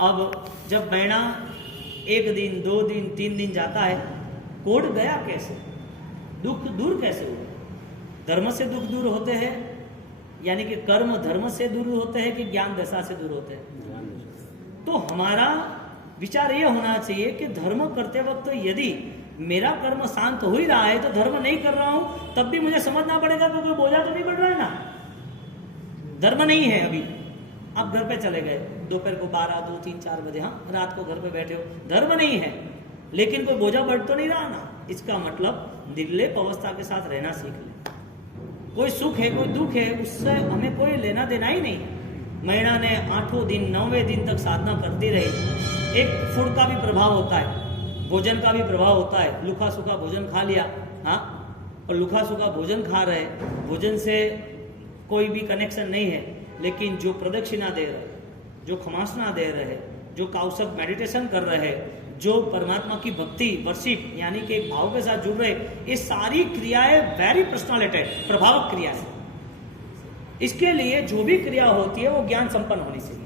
अब जब बैणा 1 दिन 2 दिन 3 दिन जाता है, कोढ़ गया कैसे, दुख दूर कैसे हुआ? धर्म से दुख दूर होते हैं, यानी कि कर्म धर्म से दूर होते हैं कि ज्ञान दशा से दूर होते हैं? तो हमारा विचार ये होना चाहिए कि धर्म करते वक्त यदि मेरा कर्म शांत हो ही रहा है तो धर्म नहीं कर रहा हूं तब भी मुझे समझना पड़ेगा क्योंकि बोझा तो नहीं बढ़ रहा है ना। धर्म नहीं है अभी, आप घर पे चले गए दोपहर को 12, 2, 3, 4 बजे, हाँ रात को घर पे बैठे हो, धर्म नहीं है, लेकिन कोई बोझा बढ़ तो नहीं रहा ना। इसका मतलब निर्लेप अवस्था के साथ रहना सीख ले। कोई सुख है कोई दुख है उससे हमें कोई लेना देना ही नहीं। महिला ने 8वें दिन 9वें दिन तक साधना करती रही। एक फूड का भी प्रभाव होता है, भोजन का भी प्रभाव होता है। लुखा सूखा भोजन खा लिया, हाँ, और लुखा सूखा भोजन खा रहे, भोजन से कोई भी कनेक्शन नहीं है, लेकिन जो प्रदक्षिणा दे रहे, जो खमासना दे रहे, जो काउसक मेडिटेशन कर रहे, जो परमात्मा की भक्ति वर्शिप यानी कि एक भाव के साथ जुड़ रहे, ये सारी क्रियाएं वेरी पर्सनलिटेड प्रभावक क्रिया है। इसके लिए जो भी क्रिया होती है वो ज्ञान संपन्न होनी चाहिए।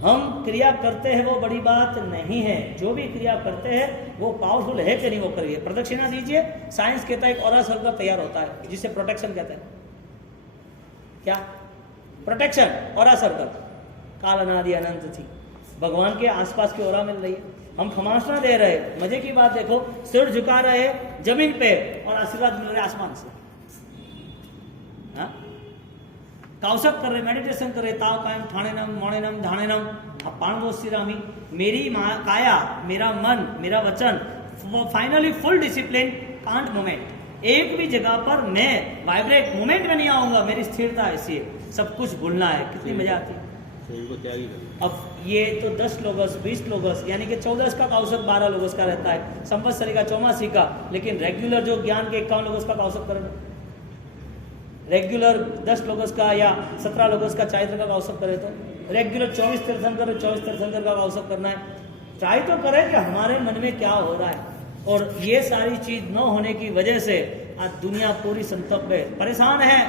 हम क्रिया करते हैं वो बड़ी बात नहीं है, जो भी क्रिया करते हैं वो पावरफुल है कि नहीं वो करिए। प्रदक्षिणा दीजिए, साइंस कहता है एक ऑरा सर्कल तैयार होता है जिसे प्रोटेक्शन कहते हैं। क्या प्रोटेक्शन? ऑरा सर्कल काल अनादि अनंत थी, भगवान के आसपास की ओरा मिल रही है। हम खमासना दे रहे, मजे की बात देखो, सिर झुका रहे जमीन पे और आशीर्वाद मिल रहे आसमान से। हाँ? काउसक कर रहे, मेडिटेशन कर रहे, ताव कायम ठाणेनम मोणेनम धाणेनम पाणवोस्थिरामि। मेरी काया, मेरा मन, मेरा वचन finally full discipline, can't moment. एक भी जगह पर मैं वाइब्रेट मोमेंट में नहीं आऊंगा, मेरी स्थिरता ऐसी है। सब कुछ भूलना है, कितनी मजा आती है। अब ये तो 10 लोगस 20 लोगस यानी कि 14 का काउसक 12 लोगस का रहता है, संवत्सरी का 84 का, लेकिन रेगुलर जो ज्ञान के 51 लोगस का काउसक करें, रेगुलर 10 लोगस का या 17 लोगस का चारित्र का काउसक करे, तो रेगुलर 24 तीर्थंकर 24 तीर्थंकर का काउसक करना है। ट्राई तो करें कि हमारे मन में क्या हो रहा है। और ये सारी चीज न होने की वजह से आज दुनिया पूरी संतप्त है, परेशान है।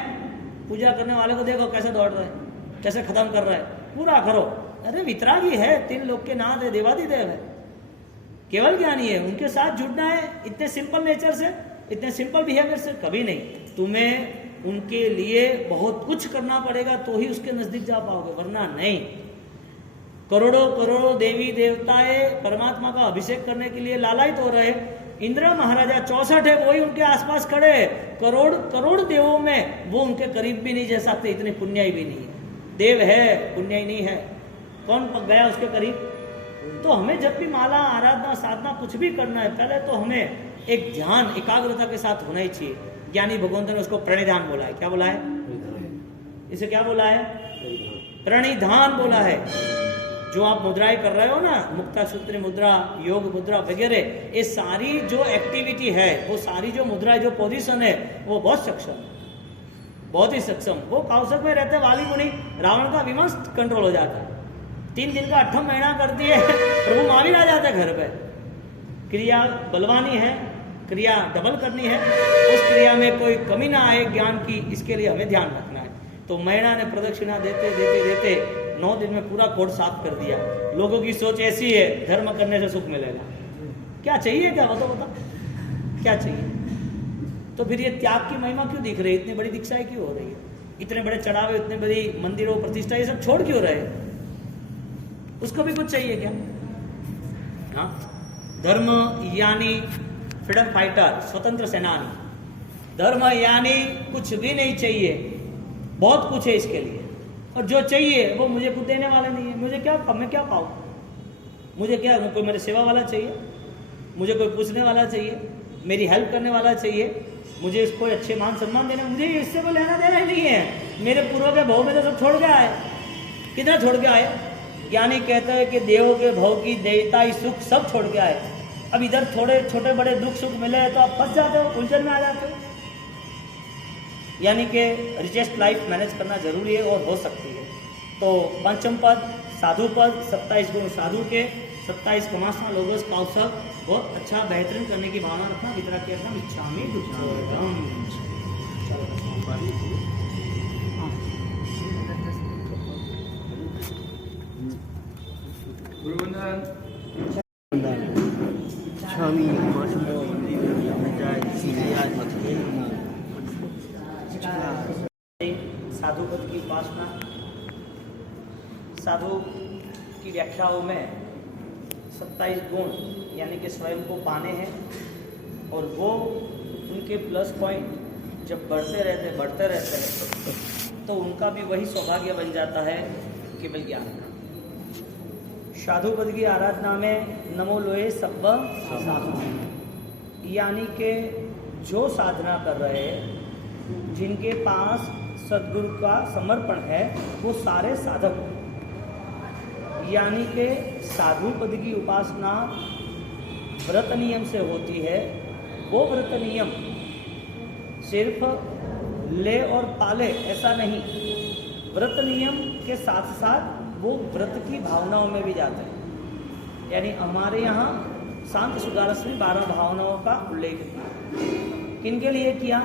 पूजा करने वाले को देखो कैसे दौड़ रहे हैं, कैसे खत्म कर रहा है, पूरा करो। अरे वितरागी है, 3 लोग के नाथ है, देवादिदेव है, केवल ज्ञानी है, उनके साथ जुड़ना है। इतने सिंपल नेचर से, इतने सिंपल बिहेवियर से कभी नहीं। तुम्हें उनके लिए बहुत कुछ करना पड़ेगा तो ही उसके नजदीक जा पाओगे, वरना नहीं। करोड़ों करोड़ों देवी देवताएं परमात्मा का अभिषेक करने के लिए लालायित हो रहे। इंद्र महाराजा 64 है, वही उनके आसपास खड़े। करोड़ करोड़ देवों में वो उनके करीब भी नहीं जा सकते, इतने पुण्याई भी नहीं है। देव है, पुण्याई नहीं है, कौन गया उसके करीब? तो हमें जब भी माला आराधना साधना कुछ भी करना है, पहले तो हमें एक ध्यान एकाग्रता के साथ होना ही चाहिए। ज्ञानी भगवंत ने उसको प्रणिधान बोला है। क्या बोला है? इसे क्या बोला है? प्रणिधान बोला है। जो आप मुद्राएं कर रहे हो ना, मुक्ता सूत्र मुद्रा, योग मुद्रा वगैरह, ये सारी जो एक्टिविटी है, वो सारी जो मुद्रा, जो पोजीशन है, वो बहुत सक्षम है, बहुत ही सक्षम। वो काउसक में रहते वाली मुनि, रावण का विमंश कंट्रोल हो जाता है। 3 दिन का 8 महीना करती है, प्रभु महावीर आ जाते घर पे। क्रिया बलवानी है, क्रिया डबल करनी है, उस क्रिया में कोई कमी ना आए ज्ञान की, इसके लिए हमें ध्यान रखना है। तो महिला ने प्रदक्षिणा देते देते देते 9 दिन में पूरा कोड साफ कर दिया। लोगों की सोच ऐसी है, धर्म करने से सुख मिलेगा। क्या चाहिए? क्या बता क्या चाहिए? तो फिर ये त्याग की महिमा क्यों दिख रही है? इतनी बड़ी दीक्षाएं क्यों हो रही है? इतने बड़े चढ़ावे, इतने बड़ी मंदिरों प्रतिष्ठा, ये सब छोड़ क्यों रहे? उसको भी कुछ चाहिए क्या? हाँ, धर्म यानी फ्रीडम फाइटर, स्वतंत्र सेनानी। धर्म यानी कुछ भी नहीं चाहिए, बहुत कुछ है इसके लिए। और जो चाहिए वो मुझे कुछ देने वाला नहीं है। मुझे क्या, मैं क्या पाऊँ? मुझे क्या, कोई मेरे सेवा वाला चाहिए, मुझे कोई पूछने वाला चाहिए, मेरी हेल्प करने वाला चाहिए, मुझे इसको अच्छे मान सम्मान देना, मुझे इससे कोई लेना देना ही नहीं है। मेरे पूर्व के भाव में तो सब छोड़ के आए। कितना छोड़ के आए? ज्ञानी कहता है कि देवों के भाव की देयताई सुख सब छोड़ के आए। अब इधर थोड़े छोटे बड़े दुख सुख मिले तो आप फंस जाते हो, उलझन में आ जाते हो। यानी कि रिचेस्ट लाइफ मैनेज करना जरूरी है और हो सकती है। तो पंचम पद साधु पद, 27 गुण साधु के, 27 कमासना लोगोस काउसक, बहुत अच्छा बेहतरीन करने की भावना रखना। वितरा के अर्थ इच्छामी दुख 참이 마시고 혼자 지내야 어떻게 साधु पद की उपासना। साधु की व्याख्याओं में 27 गुण यानी कि स्वयं को पाने हैं और वो उनके प्लस पॉइंट जब बढ़ते रहते हैं तो उनका भी वही सौभाग्य बन जाता है केवल ज्ञान। साधु पद की आराधना में नमो लोए सब्ब साधु, यानी कि जो साधना कर रहे हैं जिनके पास सद्गुरु का समर्पण है वो सारे साधक, यानी कि साधु पद की उपासना व्रत नियम से होती है। वो व्रत नियम सिर्फ ले और पाले ऐसा नहीं, व्रत नियम के साथ साथ वो व्रत की भावनाओं में भी जाते हैं। यानी हमारे यहाँ शांत सुधारस में 12 भावनाओं का उल्लेख किया। किनके लिए किया?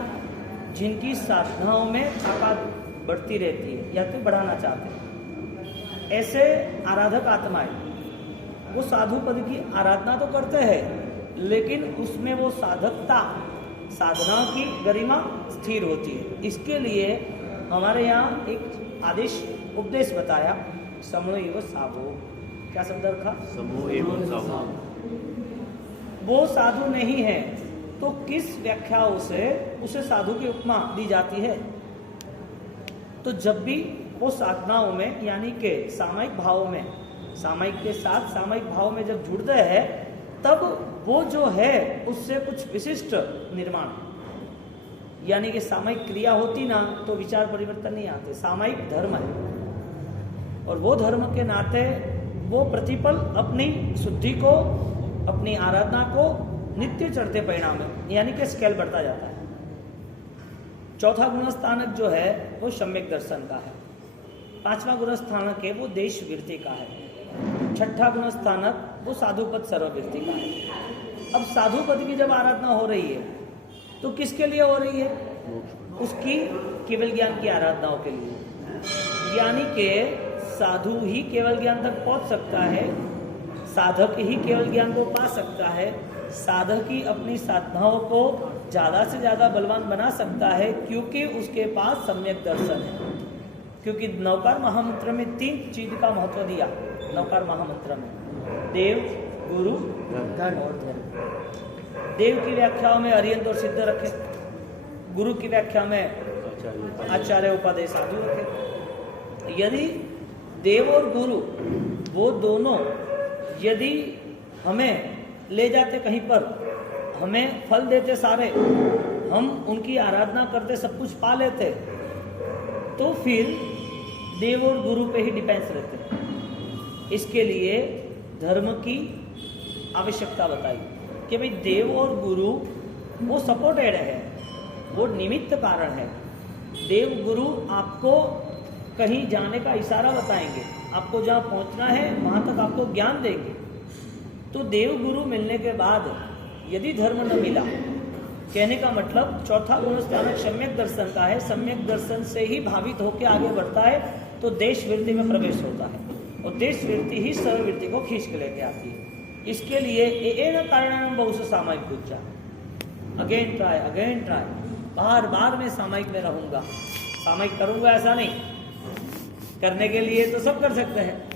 जिनकी साधनाओं में ताकत बढ़ती रहती है या तो बढ़ाना चाहते हैं। ऐसे आराधक आत्माएं वो साधु पद की आराधना तो करते हैं लेकिन उसमें वो साधकता, साधना की गरिमा स्थिर होती है। इसके लिए हमारे यहाँ एक आदेश उपदेश बताया, समो एवं सावो। क्या शब्द रखा? समो एवं सावो। वो साधु नहीं है तो किस व्याख्याओं से उसे साधु की उपमा दी जाती है? तो जब भी वो साधनाओं में यानी कि सामायिक भाव में, सामायिक के साथ सामायिक भाव में जब जुड़ते हैं तब वो जो है उससे कुछ विशिष्ट निर्माण, यानी कि सामायिक क्रिया होती ना तो विचार परिवर्तन नहीं आते। सामायिक धर्म है और वो धर्म के नाते वो प्रतिपल अपनी शुद्धि को, अपनी आराधना को नित्य चढ़ते परिणाम में यानी कि स्केल बढ़ता जाता है। चौथा गुण स्थानक जो है वो सम्यक दर्शन का है। 5वां गुण स्थानक है वो देश वृत्ति का है। 6ठा गुण स्थानक वो साधुपद सर्ववृत्ति का है। अब साधुपद की जब आराधना हो रही है तो किसके लिए हो रही है? उसकी केवल ज्ञान की आराधनाओं के लिए, यानी कि साधु ही केवल ज्ञान तक पहुंच सकता है, साधक ही केवल ज्ञान को पा सकता है। साधक ही अपनी साधनाओं को ज़्यादा से ज़्यादा बलवान बना सकता है क्योंकि उसके पास सम्यक दर्शन है। क्योंकि नवकार महामंत्र में 3 चीज का महत्व दिया। नवकार महामंत्र में देव, गुरु और धर्म। देव की व्याख्याओं में अरिहंत और सिद्ध रखे, गुरु की व्याख्या में आचार्य उपाध्याय साधु रखे। यदि देव और गुरु वो दोनों यदि हमें ले जाते कहीं पर, हमें फल देते सारे, हम उनकी आराधना करते सब कुछ पा लेते, तो फिर देव और गुरु पे ही डिपेंड्स रहते हैं। इसके लिए धर्म की आवश्यकता बताई कि भाई देव और गुरु वो सपोर्टेड है, वो निमित्त कारण है। देव गुरु आपको कहीं जाने का इशारा बताएंगे, आपको जहाँ पहुँचना है वहाँ तक आपको ज्ञान देंगे। तो देव गुरु मिलने के बाद यदि धर्म न मिला, कहने का मतलब चौथा गुण स्थानक सम्यक दर्शन का है, सम्यक दर्शन से ही भावित होकर आगे बढ़ता है तो देश वृत्ति में प्रवेश होता है और देश वृत्ति ही सर्ववृत्ति को खींच के लेके आती है। इसके लिए एन कारण बहुत सामायिक पूछा, अगेन ट्राई, बार बार मैं सामायिक में रहूंगा, सामायिक करूंगा ऐसा नहीं, करने के लिए तो सब कर सकते हैं,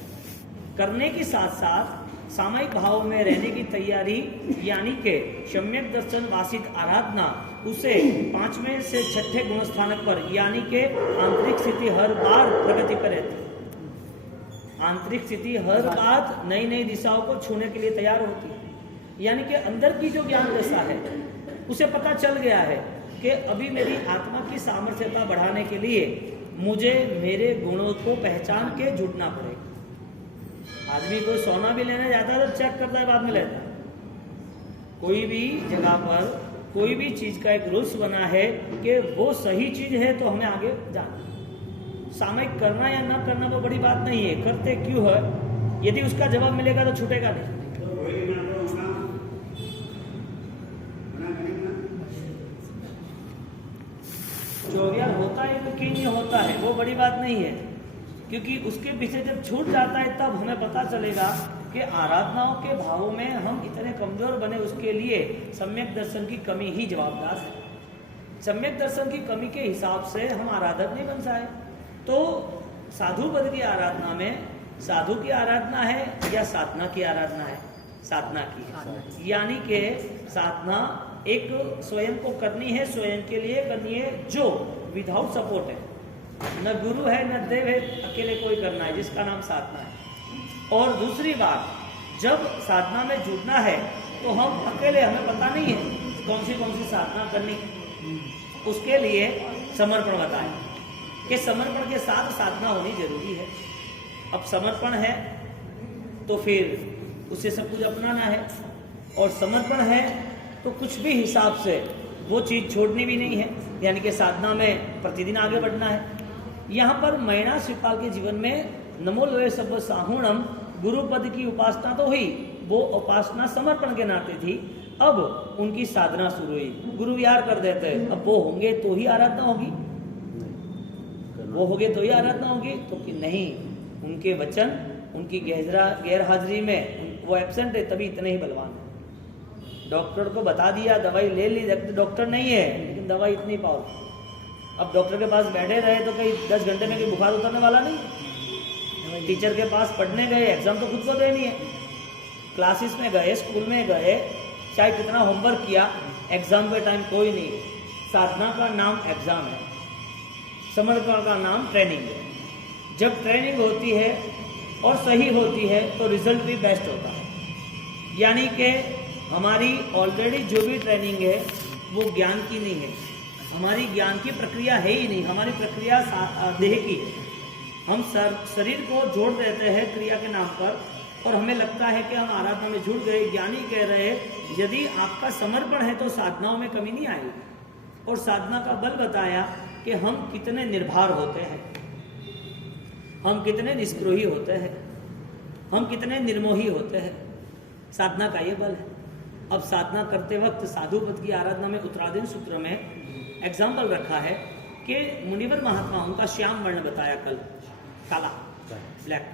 करने के साथ साथ सामायिक भाव में रहने की तैयारी यानी कि सम्यक दर्शन वासित आराधना, उसे 5वें से 6ठे गुण स्थानक पर यानी कि आंतरिक स्थिति हर बार प्रगति पर रहती है। आंतरिक स्थिति हर बार नई नई दिशाओं को छूने के लिए तैयार होती है। यानी कि अंदर की जो ज्ञान दशा है उसे पता चल गया है कि अभी मेरी आत्मा की सामर्थ्यता बढ़ाने के लिए मुझे मेरे गुणों को पहचान के जुटना पड़ेगा। आदमी कोई सोना भी लेने जाता है तो चेक करता है, बाद में लेता है। कोई भी जगह पर कोई भी चीज का एक रूल्स बना है कि वो सही चीज है तो हमें आगे जाना। सामयिक करना या ना करना वो बड़ी बात नहीं है, करते क्यों है, यदि उसका जवाब मिलेगा तो छूटेगा नहीं। जो ज्ञान होता है तो क्यों नहीं होता है वो बड़ी बात नहीं है, क्योंकि उसके पीछे जब छूट जाता है तब हमें पता चलेगा कि आराधनाओं के भावों में हम इतने कमजोर बने, उसके लिए सम्यक दर्शन की कमी ही जवाबदार है। सम्यक दर्शन की कमी के हिसाब से हम आराधक नहीं बन पाए। तो साधु पद की आराधना में साधु की आराधना है या साधना की आराधना है? साधना की, यानी कि साधना एक स्वयं को करनी है, स्वयं के लिए करनी है, जो विदाउट सपोर्ट है, न गुरु है न देव है, अकेले कोई करना है, जिसका नाम साधना है। और दूसरी बात, जब साधना में जुड़ना है तो हम अकेले, हमें पता नहीं है कौन सी साधना करनी, उसके लिए समर्पण बताएं कि समर्पण के साथ साधना होनी जरूरी है। अब समर्पण है तो फिर उसे सब कुछ अपनाना है, और समर्पण है तो कुछ भी हिसाब से वो चीज़ छोड़नी भी नहीं है, यानी कि साधना में प्रतिदिन आगे बढ़ना है। यहाँ पर मैणा शिवपाल के जीवन में नमो लोए सब साहुणम गुरु पद की उपासना तो हुई, वो उपासना समर्पण के नाते थी। अब उनकी साधना शुरू हुई, गुरु विहार कर देते हैं, अब वो होंगे तो ही आराधना होगी, वो होंगे तो ही आराधना होगी, तो कि नहीं, उनके वचन, उनकी गैर हाजिरी में वो एब्सेंट है, तभी इतने ही बलवान है। डॉक्टर को बता दिया, दवाई ले ली, डॉक्टर नहीं है लेकिन दवाई इतनी पावरफुल। अब डॉक्टर के पास बैठे रहे तो कहीं 10 घंटे में कहीं बुखार उतरने वाला नहीं। टीचर के पास पढ़ने गए, एग्जाम तो खुद को देनी है, क्लासेस में गए, स्कूल में गए, चाहे कितना होमवर्क किया, एग्जाम के टाइम कोई नहीं। साधना का नाम एग्जाम है, समर्पण का नाम ट्रेनिंग है। जब ट्रेनिंग होती है और सही होती है तो रिजल्ट भी बेस्ट होता है। यानी कि हमारी ऑलरेडी जो भी ट्रेनिंग है वो ज्ञान की नहीं है, हमारी ज्ञान की प्रक्रिया है ही नहीं, हमारी प्रक्रिया देह की है। हम शरीर को जोड़ देते हैं क्रिया के नाम पर, और हमें लगता है कि हम आराधना में जुड़ गए। ज्ञानी कह रहे हैं यदि आपका समर्पण है तो साधनाओं में कमी नहीं आएगी। और साधना का बल बताया कि हम कितने निर्भर होते हैं, हम कितने निष्क्रोही होते हैं, हम कितने निर्मोही होते हैं, साधना का ये बल है। अब साधना करते वक्त साधु पद की आराधना में उत्तराधीन सूत्र में एग्जाम्पल रखा है कि मुनिवर महात्मा, उनका श्याम वर्ण बताया कल, काला ब्लैक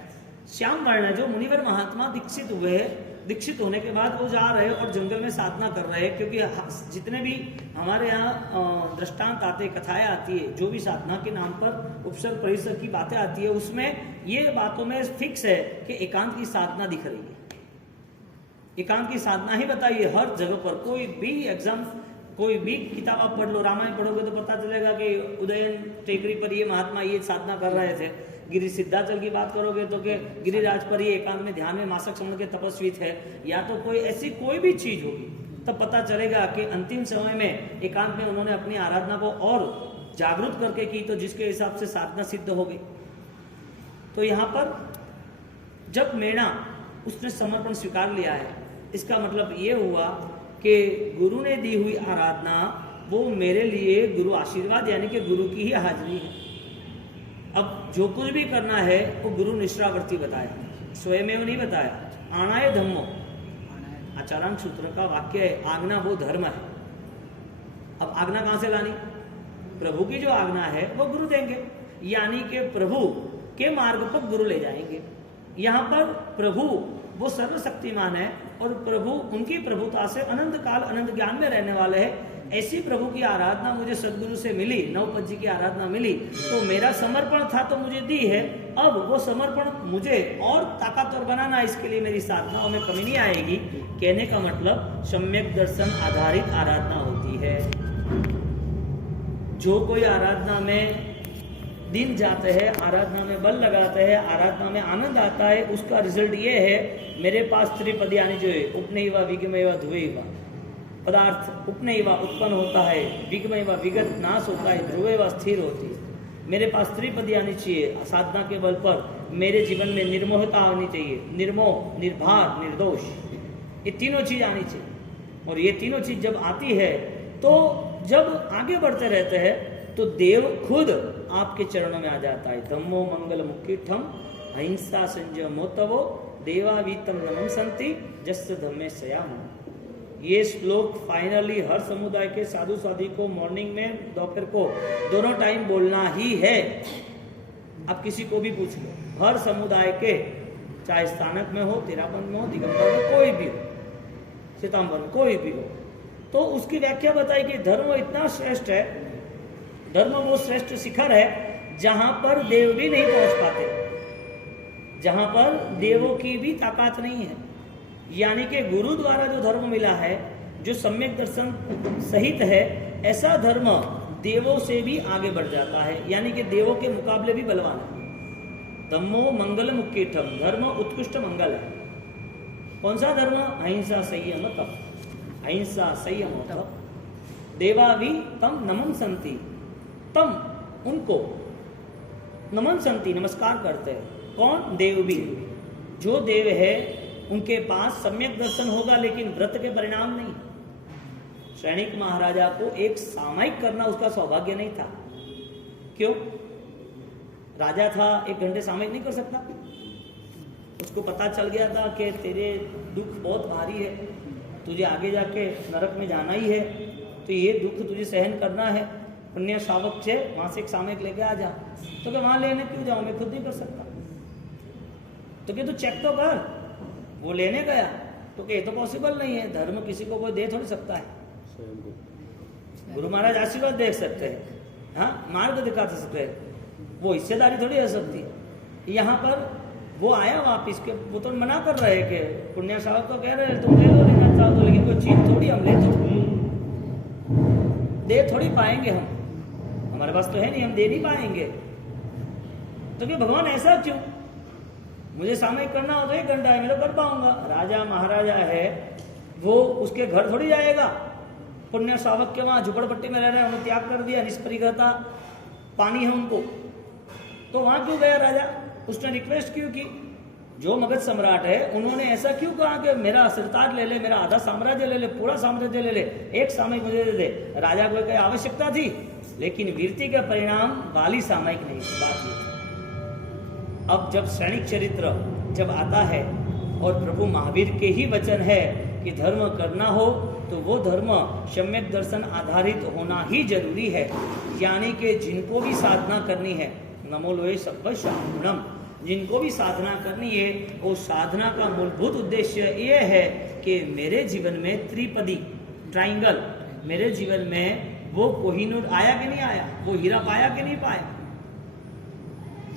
श्याम वर्ण, जो मुनिवर महात्मा दीक्षित हुए, दीक्षित होने के बाद वो जा रहे और जंगल में साधना कर रहे हैं। क्योंकि जितने भी हमारे यहाँ दृष्टांत आते, कथाएं आती है, जो भी साधना के नाम पर उपसर्ग परिसर की बातें आती है, उसमें ये बातों में फिक्स है कि एकांत की साधना दिख रही है, एकांत की साधना ही बताइए हर जगह पर। कोई भी एग्जाम, कोई भी किताब आप पढ़ लो, रामायण पढ़ोगे तो पता चलेगा कि उदयन टेकरी पर ये महात्मा ये साधना कर रहे थे। गिरि सिद्धाचल की बात करोगे तो कि गिरिराज पर ही एकांत में ध्यान में मासक समझ के तपस्वी थे, या तो कोई ऐसी कोई भी चीज होगी, तब पता चलेगा कि अंतिम समय में एकांत में उन्होंने अपनी आराधना को और जागरूक करके की, तो जिसके हिसाब से साधना सिद्ध हो गई। तो यहाँ पर जब मेणा उसने समर्पण स्वीकार लिया है, इसका मतलब ये हुआ कि गुरु ने दी हुई आराधना वो मेरे लिए गुरु आशीर्वाद, यानी कि गुरु की ही हाजिरी है। अब जो कुछ भी करना है वो गुरु निष्ठावर्ती बताया, स्वयमेव नहीं बताया। आणाय धम्मो, आचारांग सूत्र का वाक्य है, आज्ञा वो धर्म है। अब आज्ञा कहां से लानी? प्रभु की जो आज्ञा है वो गुरु देंगे, यानी कि प्रभु के मार्ग पर गुरु ले जाएंगे। यहाँ पर प्रभु वो सर्वशक्तिमान है और प्रभु उनकी प्रभुता से अनंत काल अनंत ज्ञान में रहने वाले हैं। ऐसी प्रभु की आराधना मुझे सदगुरु से मिली, नवपद जी की आराधना मिली, तो मेरा समर्पण था तो मुझे दी है। अब वो समर्पण मुझे और ताकतवर बनाना, इसके लिए मेरी साधनाओं में कमी नहीं आएगी। कहने का मतलब सम्यक दर्शन आधारित आराधना होती है। जो कोई आराधना में दिन जाते हैं, आराधना में बल लगाते हैं, आराधना में आनंद आता है, उसका रिजल्ट ये है, मेरे पास त्रिपदी यानी जो है उपनयवा विगमयवा ध्रुवैवा, पदार्थ उपनयवा उत्पन्न होता है, विगमयवा विगत नाश होता है, ध्रुवैवा स्थिर होती है। मेरे पास त्रिपदी आनी चाहिए, साधना के बल पर मेरे जीवन में निर्मोहता आनी चाहिए, निर्मोह, निर्भार, निर्दोष, ये तीनों चीज आनी चाहिए। और ये तीनों चीज जब आती है तो जब आगे बढ़ते रहते हैं तो देव खुद आपके चरणों में आ जाता है। धम्मो मंगल मुक्तिठम अहिंसा संजय मोतवो देवावीतम नमम संति जस्य धम्मे सयाम। ये श्लोक फाइनली हर समुदाय के साधु साधी को मॉर्निंग में, दोपहर को, दोनों टाइम बोलना ही है। आप किसी को भी पूछ लो, हर समुदाय के, चाहे स्थानक में हो, तेरापंथ में हो, दिगंबर में, कोई भी हो, श्वेतांबर में कोई भी हो, तो उसकी व्याख्या बताई कि धर्म इतना श्रेष्ठ है, धर्म वो श्रेष्ठ शिखर है जहां पर देव भी नहीं पहुंच पाते, जहां पर देवों की भी ताकत नहीं है। यानी कि गुरु द्वारा जो धर्म मिला है, जो सम्यक दर्शन सहित है, ऐसा धर्म देवों से भी आगे बढ़ जाता है, यानी कि देवों के मुकाबले भी बलवान है। धम्मो मंगलम उत्कृष्टम, धर्म उत्कृष्ट मंगल है। कौन सा धर्म? अहिंसा संयम तप, अहिंसा संयम तप। देवावि तम नमन संति, तम उनको नमन संति नमस्कार करते हैं। कौन? देव भी। जो देव है उनके पास सम्यक दर्शन होगा, लेकिन व्रत के परिणाम नहीं। सैनिक महाराजा को एक सामयिक करना उसका सौभाग्य नहीं था। क्यों? राजा था, 1 घंटे सामयिक नहीं कर सकता। उसको पता चल गया था कि तेरे दुख बहुत भारी है, तुझे आगे जाके नरक में जाना ही है, तो ये दुख तुझे सहन करना है। पुण्य शावक से वहां से एक सामयिक लेके आ जा। तो क्या वहां लेने क्यों जाऊं, मैं खुद नहीं कर सकता। तो क्या तू चेक तो कर। वो लेने गया तो क्या ये तो पॉसिबल नहीं है, धर्म किसी को कोई दे थोड़ी सकता है। गुरु महाराज आशीर्वाद देख सकते हैं, हाँ, मार्ग दिखा सकते हैं, वो हिस्सेदारी थोड़ी हो सकती। यहाँ पर वो आया वापिस के, वो तो मना कर रहे कि पुण्य शावक तो कह रहे हैं तुम ले लो, लेना चाहो तो, लेकिन कोई चीज थोड़ी हम ले दे थोड़ी पाएंगे, हम हमारे पास तो है नहीं, हम दे नहीं पाएंगे। तो क्या भगवान ऐसा क्यों? मुझे सामयिक करना हो तो 1 घंटा है, मैं तो कर पाऊंगा। राजा महाराजा है, वो उसके घर थोड़ी जाएगा। पुण्य शावक के वहां झुपड़पट्टी में रह रहे हैं, उन्होंने त्याग कर दिया, निष्परिग्रहता पानी है उनको, तो वहां क्यों गया राजा? उसने रिक्वेस्ट क्यों की? जो मगध सम्राट है उन्होंने ऐसा क्यों कहा कि मेरा सिरताज ले ले, मेरा आधा साम्राज्य ले ले, पूरा साम्राज्य ले ले, एक सामयिक मुझे दे दे। राजा को कोई आवश्यकता थी, लेकिन वीरती का परिणाम वाली सामयिक नहीं, बात ये थी। अब जब सैनिक चरित्र जब आता है और प्रभु महावीर के ही वचन है कि धर्म करना हो तो वो धर्म सम्यक दर्शन आधारित होना ही जरूरी है। यानी कि जिनको भी साधना करनी है, नमो लोए सब शांगुणम, जिनको भी साधना करनी है, वो साधना का मूलभूत उद्देश्य ये है कि मेरे जीवन में त्रिपदी ट्राइंगल, मेरे जीवन में वो कोहिनूर आया कि नहीं आया, वो हीरा पाया कि नहीं पाया।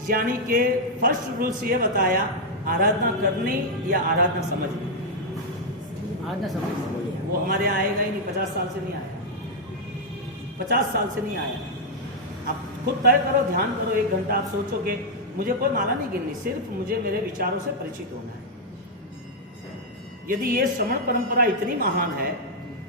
यानी कि फर्स्ट रूल्स ये बताया, आराधना करनी या आराधना समझनी। आराधना समझनी वो हमारे यहाँ आएगा ही नहीं, 50 साल से नहीं आया, 50 साल से नहीं आया। आप खुद तय करो, ध्यान करो, 1 घंटा आप सोचो कि मुझे कोई माला नहीं गिननी, सिर्फ मुझे मेरे विचारों से परिचित होना है। यदि ये श्रवण परंपरा इतनी महान है,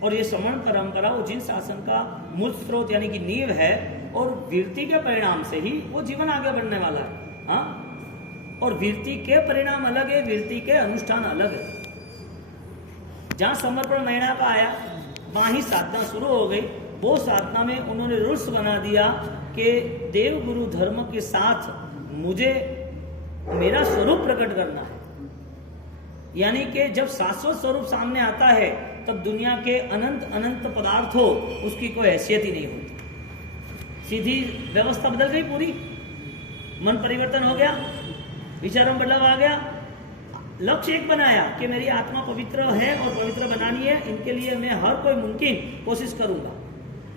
और ये श्रवण परंपरा वो जिन शासन का मूल स्रोत यानी कि नींव है, और वीरती के परिणाम से ही वो जीवन आगे बढ़ने वाला है, हाँ। और वीरती के परिणाम अलग है, वीरती के अनुष्ठान अलग है। जहाँ समर्पण महीना का आया वहाँ ही साधना शुरू हो गई। वो साधना में उन्होंने रूल्स बना दिया कि देव गुरु धर्म के साथ मुझे मेरा स्वरूप प्रकट करना है। यानी कि जब शाश्वत स्वरूप सामने आता है तब दुनिया के अनंत अनंत पदार्थ हो उसकी कोई हैसियत ही नहीं होती। सीधी व्यवस्था बदल गई पूरी, मन परिवर्तन हो गया, विचारों में बदलाव आ गया। लक्ष्य एक बनाया कि मेरी आत्मा पवित्र है और पवित्र बनानी है, इनके लिए मैं हर कोई मुमकिन कोशिश करूंगा।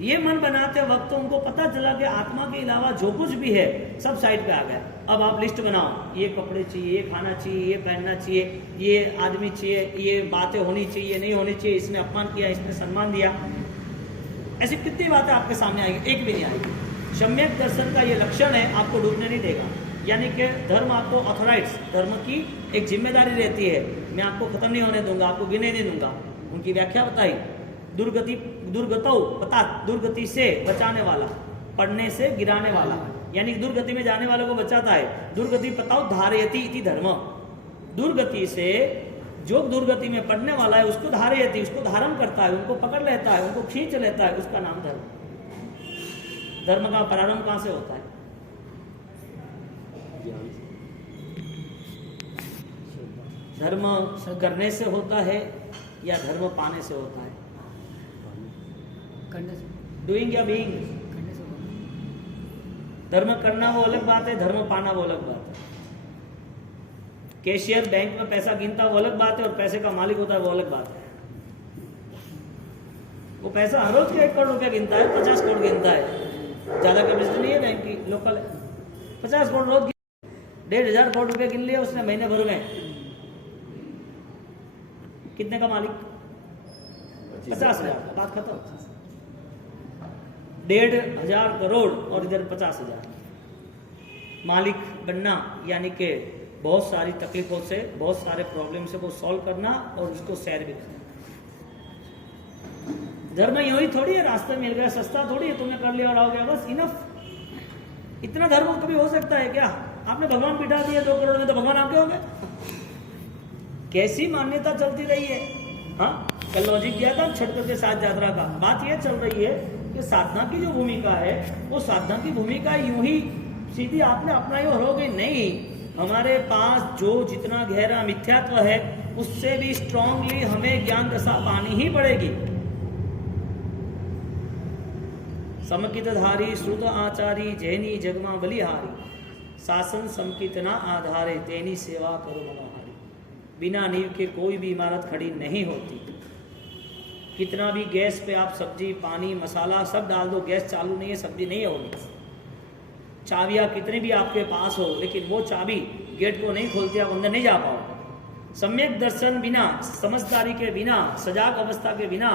ये मन बनाते वक्त उनको पता चला कि आत्मा के अलावा जो कुछ भी है सब साइड पे आ गया। अब आप लिस्ट बनाओ, ये कपड़े चाहिए, ये खाना चाहिए, ये पहनना चाहिए, ये आदमी चाहिए, ये बातें होनी चाहिए, नहीं होनी चाहिए, इसने अपमान किया, इसने सम्मान दिया। ऐसी कितनी बातें आपके सामने आएगी, एक भी नहीं आएगी। सम्यक दर्शन का ये लक्षण है, आपको डूबने नहीं देगा। यानी कि धर्म आपको ऑथोराइज, धर्म की एक जिम्मेदारी रहती है, मैं आपको खत्म नहीं होने दूंगा, आपको गिने नहीं दूंगा। उनकी व्याख्या बताई, दुर्गतौ पता, दुर्गति से बचाने वाला, पढ़ने से गिराने वाला, यानी दुर्गति में जाने वालों को बचाता है। दुर्गति पताओ धारयति इति धर्म, दुर्गति से जो दुर्गति में पढ़ने वाला है उसको धारयति, उसको धारण करता है, उनको पकड़ लेता है, उनको खींच लेता है, उसका नाम धर्म। धर्म का प्रारंभ कहां से होता है? धर्म करने से होता है या धर्म पाने से होता है? करने से, डूइंग या बीइंग? करने से धर्म करना वो अलग बात है, धर्म पाना वो अलग बात है। कैशियर बैंक में पैसा गिनता वो अलग बात है, और पैसे का मालिक होता है वो अलग बात है। वो पैसा हर रोज के 1 करोड़ रुपया गिनता है, 50 करोड़ गिनता है। ज्यादा कैपेसिटी नहीं है बैंक की, लोकल है। 50 करोड़ रोज 1,500 करोड़ रुपया गिन लिया उसने महीने भर में। कितने का मालिक? 50,000। बात खत्म। 1,500 करोड़ और इधर 50,000। मालिक बनना यानी कि बहुत सारी तकलीफों से, बहुत सारे प्रॉब्लम से वो सॉल्व करना और उसको शेयर भी करना। धर्म यूं ही थोड़ी है, रास्ते मिल गया, सस्ता थोड़ी है, तुमने कर लिया और आओ गया, बस इनफ। इतना धर्म कभी हो सकता है क्या? आपने भगवान बिठा दिए 2 करोड़ में, तो भगवान आपके होंगे? कैसी मान्यता चलती रही है। हाँ, कल लॉजिक किया था छठ के साथ यात्रा का। बात यह चल रही है कि साधना की जो भूमिका है, वो साधना की भूमिका यूं ही सीधी आपने अपनाई और हो गई नहीं। हमारे पास जो जितना गहरा मिथ्यात्व है, उससे भी स्ट्रांगली हमें ज्ञान दशा पानी ही पड़ेगी। समकितधारी श्रुत आचारी जैनी जगमा बलिहारी, शासन समकितना आधारे तेनी सेवा करो मनोहारी। बिना नींव के कोई भी इमारत खड़ी नहीं होती। कितना भी गैस पे आप सब्जी पानी मसाला सब डाल दो, गैस चालू नहीं है, सब्जी नहीं होगी। चाबियां कितनी भी आपके पास हो, लेकिन वो चाबी गेट को नहीं खोलती, आप अंदर नहीं जा पाओगे। सम्यक दर्शन बिना, समझदारी के बिना, सजाग अवस्था के बिना,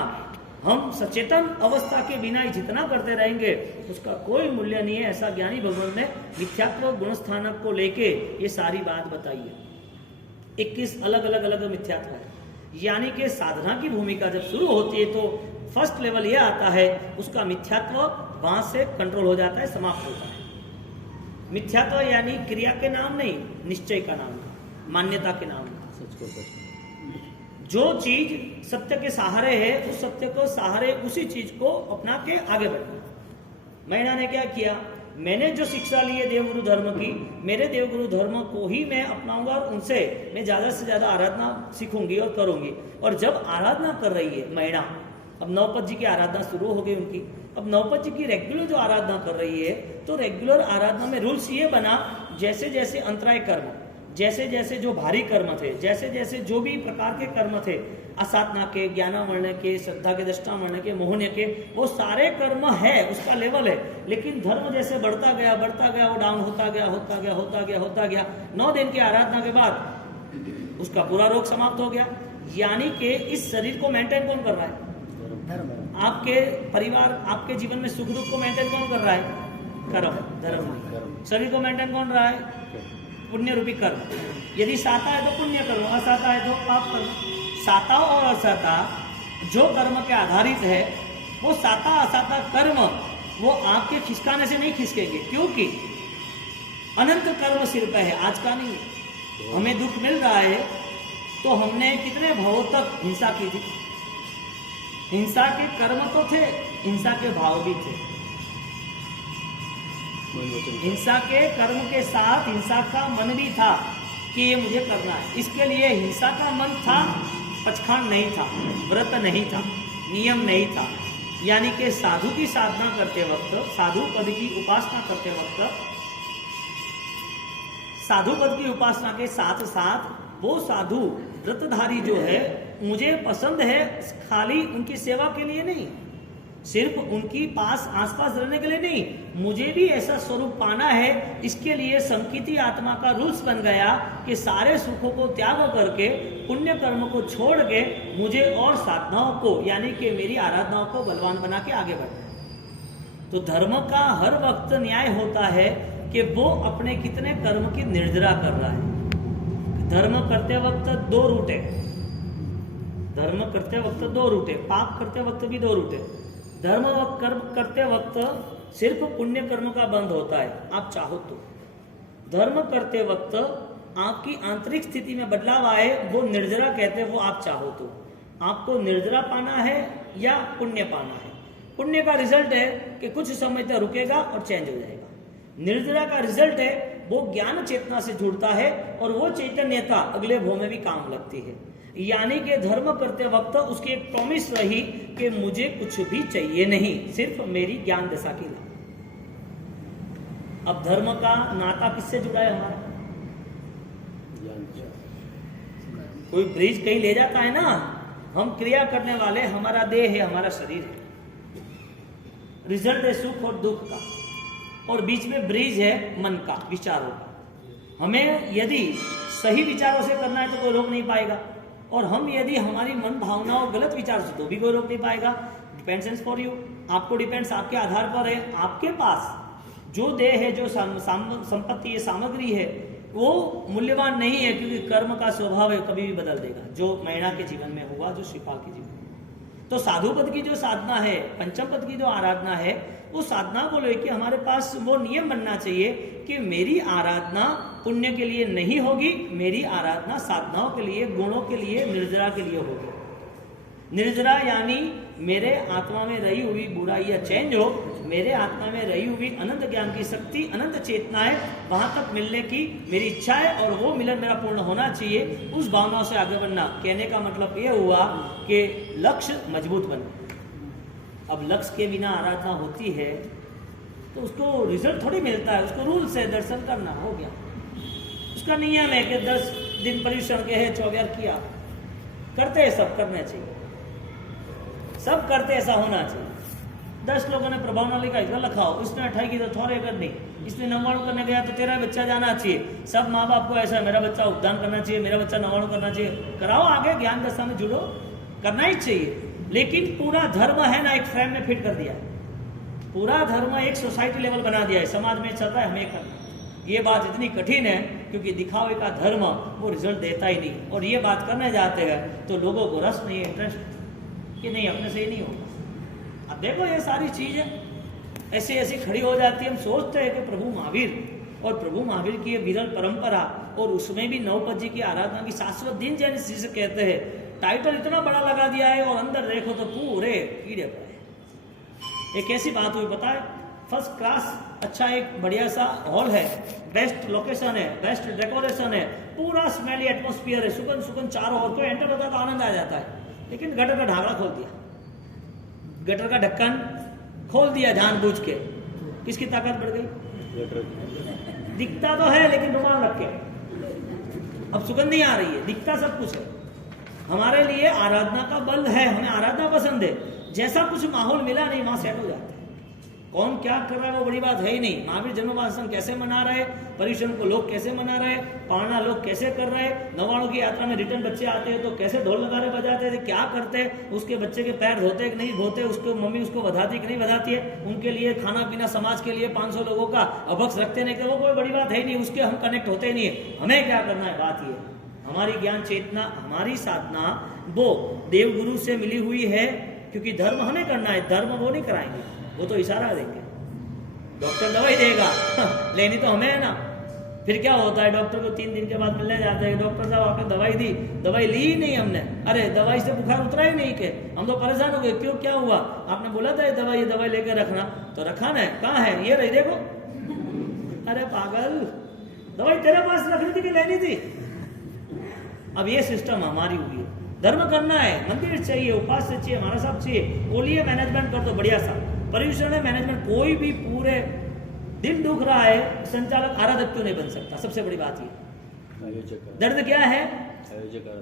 हम सचेतन अवस्था के बिना ही जितना करते रहेंगे उसका कोई मूल्य नहीं है। ऐसा ज्ञानी भगवान ने मिथ्यात्व गुणस्थानक को लेके ये सारी बात बताई है। 21 अलग अलग मिथ्यात्व है। यानी कि साधना की भूमिका जब शुरू होती है तो फर्स्ट लेवल यह आता है, उसका मिथ्यात्व वहां से कंट्रोल हो जाता है, समाप्त होता है। मिथ्यात्व यानी क्रिया के नाम नहीं, निश्चय का नाम, मान्यता के नाम। जो चीज सत्य के सहारे है, उस सत्य को सहारे उसी चीज को अपना के आगे बढ़ना। मैना ने क्या किया? मैंने जो शिक्षा ली है देवगुरु धर्म की, मेरे देवगुरु धर्म को ही मैं अपनाऊंगा और उनसे मैं ज्यादा से ज्यादा आराधना सीखूंगी और करूंगी। और जब आराधना कर रही है मैना, अब नवपत जी की आराधना शुरू हो गई उनकी। अब नवपत जी की रेगुलर जो आराधना कर रही है, तो रेगुलर आराधना में रूल्स ये बना, जैसे जैसे अंतराय कर्म, जैसे जैसे जो भारी कर्म थे, जैसे जैसे जो भी प्रकार के कर्म थे, असाधना के, ज्ञानामरण के, श्रद्धा के, दृष्टामरण के, मोहन के, वो सारे कर्म है, उसका लेवल है। लेकिन धर्म जैसे बढ़ता गया वो डाउन होता गया। 9 दिन की आराधना के बाद उसका पूरा रोग समाप्त हो गया। यानी कि इस शरीर को मेंटेन कौन कर रहा है? आपके परिवार, आपके जीवन में सुख दुख को मेंटेन कौन कर रहा है? कर्म, धर्म। शरीर को मेंटेन कौन रहा है? पुण्य रूपी कर्म। यदि साता है तो पुण्य कर्म, असाता है तो पाप कर्म। साता और असाता जो कर्म के आधारित है, वो साता असाता कर्म वो आपके खिसकाने से नहीं खिसकेंगे, क्योंकि अनंत कर्म सिर पे है, आज का नहीं है। हमें दुख मिल रहा है तो हमने कितने भावों तक हिंसा की थी? हिंसा के कर्म तो थे, हिंसा के भाव भी थे। हिंसा के कर्म के साथ हिंसा का मन भी था कि ये मुझे करना है। इसके लिए हिंसा का मन था, पचखान नहीं था, व्रत नहीं था, नियम नहीं था। यानी कि साधु की साधना करते वक्त, साधु पद की उपासना करते वक्त, साधु पद की उपासना के साथ साथ वो साधु व्रतधारी जो है, मुझे पसंद है खाली उनकी सेवा के लिए नहीं, सिर्फ उनकी पास आसपास रहने के लिए नहीं, मुझे भी ऐसा स्वरूप पाना है। इसके लिए संकीर्ति आत्मा का रूल्स बन गया कि सारे सुखों को त्याग करके, पुण्य कर्म को छोड़ के मुझे और साधनाओं को, यानी कि मेरी आराधनाओं को बलवान बना के आगे बढ़ना। तो धर्म का हर वक्त न्याय होता है कि वो अपने कितने कर्म की निर्जरा कर रहा है। धर्म करते वक्त 2 रूट है, धर्म करते वक्त 2 रूट है, पाप करते वक्त भी 2 रूट है। धर्म कर्म करते वक्त सिर्फ पुण्य कर्म का बंध होता है, आप चाहो तो। धर्म करते वक्त आपकी आंतरिक स्थिति में बदलाव आए, वो निर्जरा कहते हैं, वो आप चाहो तो। आपको निर्जरा पाना है या पुण्य पाना है? पुण्य का रिजल्ट है कि कुछ समय तक रुकेगा और चेंज हो जाएगा। निर्जरा का रिजल्ट है वो ज्ञान चेतना से जुड़ता है और वो चैतन्यता अगले भव में भी काम लगती है। यानी कि धर्म करते वक्त उसकी एक प्रॉमिस रही कि मुझे कुछ भी चाहिए नहीं, सिर्फ मेरी ज्ञान दशा की लाभ। अब धर्म का नाता किससे जुड़ा है हमारा? कोई ब्रिज कहीं ले जाता है ना, हम क्रिया करने वाले, हमारा देह है, हमारा शरीर है, रिजल्ट है सुख और दुख का, और बीच में ब्रिज है मन का, विचारों का। हमें यदि सही विचारों से करना है तो कोई रोक नहीं पाएगा, और हम यदि हमारी मन भावनाओं गलत विचार से, तो भी कोई रोक नहीं पाएगा। डिपेंड्स फॉर यू, आपको डिपेंड्स आपके आधार पर है। आपके पास जो देह है, जो संपत्ति है, सामग्री है, वो मूल्यवान नहीं है, क्योंकि कर्म का स्वभाव है, कभी भी बदल देगा, जो मैना के जीवन में हुआ, जो श्रीपाल के जीवन में। तो साधु पद की जो साधना है, पंचम पद की जो आराधना है, वो साधना को लेकर हमारे पास वो नियम बनना चाहिए कि मेरी आराधना पुण्य के लिए नहीं होगी, मेरी आराधना साधनाओं के लिए, गुणों के लिए, निर्जरा के लिए होगी। निर्जरा यानी मेरे आत्मा में रही हुई बुराइयां चेंज हो, मेरे आत्मा में रही हुई अनंत ज्ञान की शक्ति, अनंत चेतना है, वहां तक मिलने की मेरी इच्छा है, और वो मिलन मेरा पूर्ण होना चाहिए। उस भावना से आगे बढ़ना, कहने का मतलब ये हुआ कि लक्ष्य मजबूत बने। अब लक्ष्य के बिना आराधना होती है तो उसको रिजल्ट थोड़ी मिलता है, उसको रूल से दर्शन करना हो गया, उसका नियम है कि 10 दिन परिश्रम के है, 24 किया, करते हैं, सब करना चाहिए, सब करते ऐसा होना चाहिए। 10 लोगों ने प्रभावना लिखा, इधर लिखाओ, इसने 28 की तो थोड़े करनी, इसने 99 करने गया तो तेरा बच्चा जाना चाहिए। सब माँ बाप को ऐसा, मेरा बच्चा उपदान करना चाहिए, मेरा बच्चा 99 करना चाहिए, कराओ, आगे ज्ञान दशा में जुड़ो, करना ही चाहिए। लेकिन पूरा धर्म है ना, एक फ्रेम में फिट कर दिया है, पूरा धर्म एक सोसाइटी लेवल बना दिया है, समाज में चल रहा है, हमें करना। ये बात इतनी कठिन है क्योंकि दिखावे का धर्म वो रिजल्ट देता ही नहीं, और ये बात करने जाते हैं तो लोगों को रस नहीं है, इंटरेस्ट कि नहीं, अपने से ही नहीं होगा। अब देखो ये सारी चीजें ऐसी ऐसी खड़ी हो जाती है। हम सोचते हैं कि प्रभु महावीर और प्रभु महावीर की ये विरल परंपरा, और उसमें भी नवपद जी की आराधना की शाश्वत दिन जिसे कहते हैं, टाइटल इतना बड़ा लगा दिया है, और अंदर देखो तो पूरे कीड़े पड़े। एक ऐसी बात हुई, पता है, फर्स्ट क्लास अच्छा एक बढ़िया सा हॉल है, बेस्ट लोकेशन है, बेस्ट डेकोरेशन है, पूरा स्मेली एटमोस्फियर है, सुगंध सुगंध चारों ओर, कोई एंटर होता तो आनंद आ जाता है। लेकिन गटर का ढाकड़ा खोल दिया, गटर का ढक्कन खोल दिया जानबूझ के, किसकी ताकत बढ़ गई? दिखता तो है लेकिन रुमाल रख के, अब सुगंध नहीं आ रही है, दिखता सब कुछ है। हमारे लिए आराधना का बल है, हमें आराधना पसंद है, जैसा कुछ माहौल मिला नहीं वहां सेट हो जाता है। कौन क्या कर रहा है वो बड़ी बात है ही नहीं। महावीर जन्मोत्सव कैसे मना रहे, पर्युषण को लोग कैसे मना रहे, पावना लोग कैसे कर रहे, 99 की यात्रा में रिटर्न बच्चे आते हैं तो कैसे ढोल नगाड़े बजाते थे, क्या करते, उसके बच्चे के पैर धोते कि नहीं धोते, उसको मम्मी उसको बधाती कि नहीं बधाती है, उनके लिए खाना पीना समाज के लिए 500 लोगों का अभक्ष रखते नहीं, वो कोई बड़ी बात है ही नहीं, उसके हम कनेक्ट होते नहीं है। हमें क्या करना है, बात ये, हमारी ज्ञान चेतना, हमारी साधना वो देवगुरु से मिली हुई है, क्योंकि धर्म हमें करना है, धर्म वो नहीं कराएंगे, वो तो इशारा देंगे। डॉक्टर दवाई देगा लेनी तो हमें है ना। फिर क्या होता है, डॉक्टर को 3 दिन के बाद मिलने जाते हैं, डॉक्टर साहब आपने दवाई दी, दवाई ली ही नहीं हमने, अरे दवाई से बुखार उतरा ही नहीं के, हम तो परेशान हो गए, क्यों क्या हुआ, आपने बोला था ये दवाई लेकर रखना, तो रखा ना, कहाँ है, ये रही देखो, अरे पागल, दवाई तेरे पास रखनी थी कि लेनी थी। अब ये सिस्टम हमारी हुई है। धर्म करना है, मंदिर चाहिए, उपास्य चाहिए, हमारा सब चाहिए, बोलिए मैनेजमेंट कर दो बढ़िया सा, पर्युषण है मैनेजमेंट, कोई भी पूरे दिन दुख रहा है, संचालक आराधक क्यों नहीं बन सकता? सबसे बड़ी बात ये दर्द क्या है,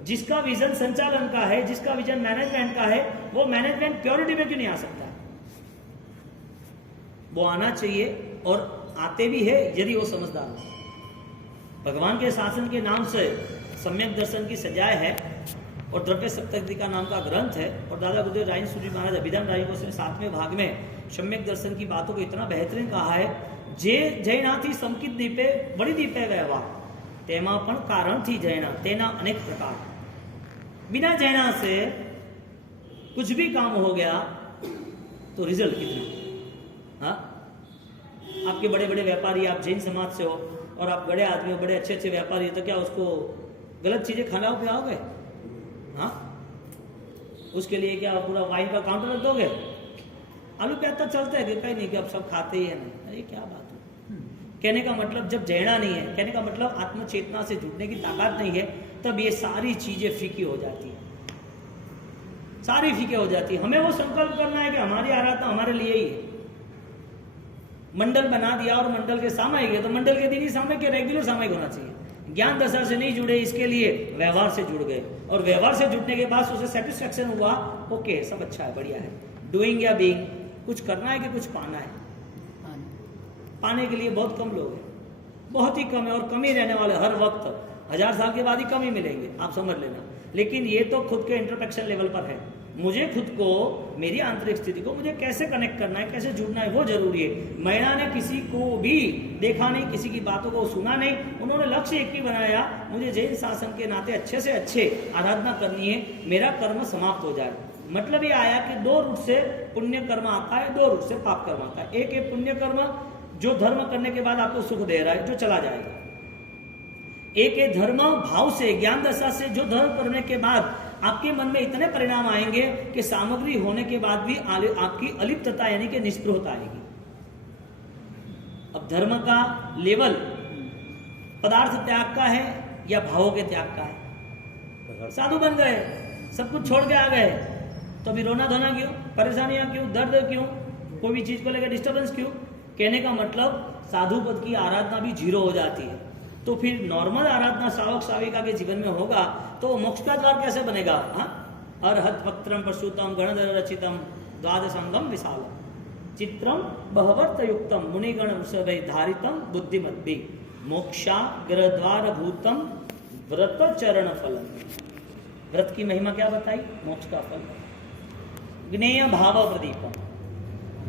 जिसका विजन संचालन का है, जिसका विजन मैनेजमेंट का है, वो मैनेजमेंट प्योरिटी में क्यों नहीं आ सकता? वो आना चाहिए, और आते भी है यदि वो समझदार हो। भगवान के शासन के नाम से सम्यक दर्शन की सजाए है, और द्रव्य सप्तशती का नाम का ग्रंथ है, और दादा गुरुदेव रायन सूरी महाराज अभिधान राय को 7वें भाग में सम्यक दर्शन की बातों को इतना बेहतरीन कहा है। जे जैनाथी संकित दीपे बड़ी दीपे व्यवहार तेमा पण कारण थी जैना तेना अनेक प्रकार। बिना जैना से कुछ भी काम हो गया तो रिजल्ट कितना। हाँ, आपके बड़े बड़े व्यापारी, आप जैन समाज से हो और आप बड़े आदमी हो, बड़े अच्छे अच्छे व्यापारी, तो क्या उसको गलत चीजें खाना पिलाओगे? हाँ, उसके लिए क्या पूरा वाइन का काउंटर रख दोगे? आलू प्याज तो चलते हैं, कहीं नहीं कि अब सब खाते ही है ना, ये क्या बात है। कहने का मतलब जब जैना नहीं है, कहने का मतलब आत्मचेतना से जुड़ने की ताकत नहीं है, तब ये सारी चीजें फीकी हो जाती है, सारी फीके हो जाती है। हमें वो संकल्प करना है कि हमारी आराधना हमारे लिए ही है, मंडल बना दिया और मंडल के सामयिक है, तो मंडल के दिन ही सामयिक के रेगुलर सामयिक होना चाहिए। ज्ञान दशा से नहीं जुड़े, इसके लिए व्यवहार से जुड़ गए, और व्यवहार से जुड़ने के बाद उसे सेटिस्फेक्शन हुआ, ओके सब अच्छा है, बढ़िया है। डूइंग या बीइंग, कुछ करना है कि कुछ पाना है? पाने के लिए बहुत कम लोग हैं, बहुत ही कम है, और कम ही रहने वाले, हर वक्त 1000 साल के बाद ही कम ही मिलेंगे, आप समझ लेना। लेकिन ये तो खुद के इंट्रोस्पेक्शन लेवल पर है। मुझे खुद को, मेरी आंतरिक स्थिति को मुझे कैसे कनेक्ट करना है, कैसे जुड़ना है, वो जरूरी है। महिला ने किसी को भी देखा नहीं, किसी की बातों को सुना नहीं, उन्होंने लक्ष्य एक ही बनाया, मुझे जैन शासन के नाते अच्छे से अच्छे आराधना करनी है, मेरा कर्म समाप्त हो जाए। मतलब ये आया कि 2 रूट से पुण्य कर्म आता है, 2 रूट से पाप कर्म आता है। एक है पुण्य कर्म जो धर्म करने के बाद आपको सुख दे रहा है, जो चला जाएगा। एक है धर्म भाव से, ज्ञान दशा से, जो धर्म करने के बाद आपके मन में इतने परिणाम आएंगे कि सामग्री होने के बाद भी आपकी अलिप्तता यानी कि निष्प्रभता आएगी। अब धर्म का लेवल पदार्थ त्याग का है या भावों के त्याग का है? साधु बन गए, सब कुछ छोड़ के आ गए, तो अभी रोना धोना क्यों, परेशानियां क्यों, दर्द क्यों, कोई भी चीज को लेकर डिस्टर्बेंस क्यों? कहने का मतलब साधु पद की आराधना भी 0 हो जाती है। तो फिर नॉर्मल आराधना श्रावक श्राविका के जीवन में होगा तो मोक्ष का द्वार कैसे बनेगा? अर्हत वक्त्रम प्रसूतम गणधर रचितम द्वादशांगम विशालम चित्रम बहवर्त युक्तम मुनिगण वृषभै धारितम बुद्धिमद्भि मोक्षाग्रद्वार भूतम व्रत चरण फलम। व्रत की महिमा क्या बताई? मोक्ष का फल। ज्ञेय भाव प्रदीपम,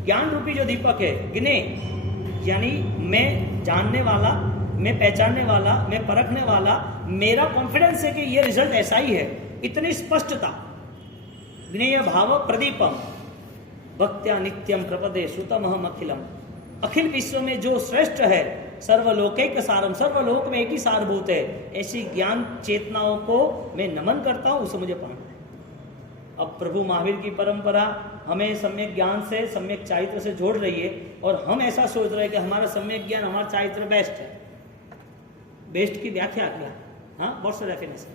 ज्ञान रूपी जो दीपक है, ज्ञेय यानी मैं जानने वाला, मैं पहचानने वाला, मैं परखने वाला, मेरा कॉन्फिडेंस है कि ये रिजल्ट ऐसा ही है, इतनी स्पष्टता। ज्ञेय भाव प्रदीपम भक्त्या नित्यम प्रपदे सुतमहम अखिलम, अखिल विश्व में जो श्रेष्ठ है, सर्वलोकैक सारम, सर्वलोक में एक ही सारभूत है, ऐसी ज्ञान चेतनाओं को मैं नमन करता हूं, उसे मुझे पाना है। अब प्रभु महावीर की परंपरा हमें सम्यक ज्ञान से, सम्यक चारित्र से जोड़ रही है, और हम ऐसा सोच रहे हैं कि हमारा सम्यक ज्ञान, हमारा चारित्र बेस्ट है। बेस्ट की व्याख्या क्या? What's the definition?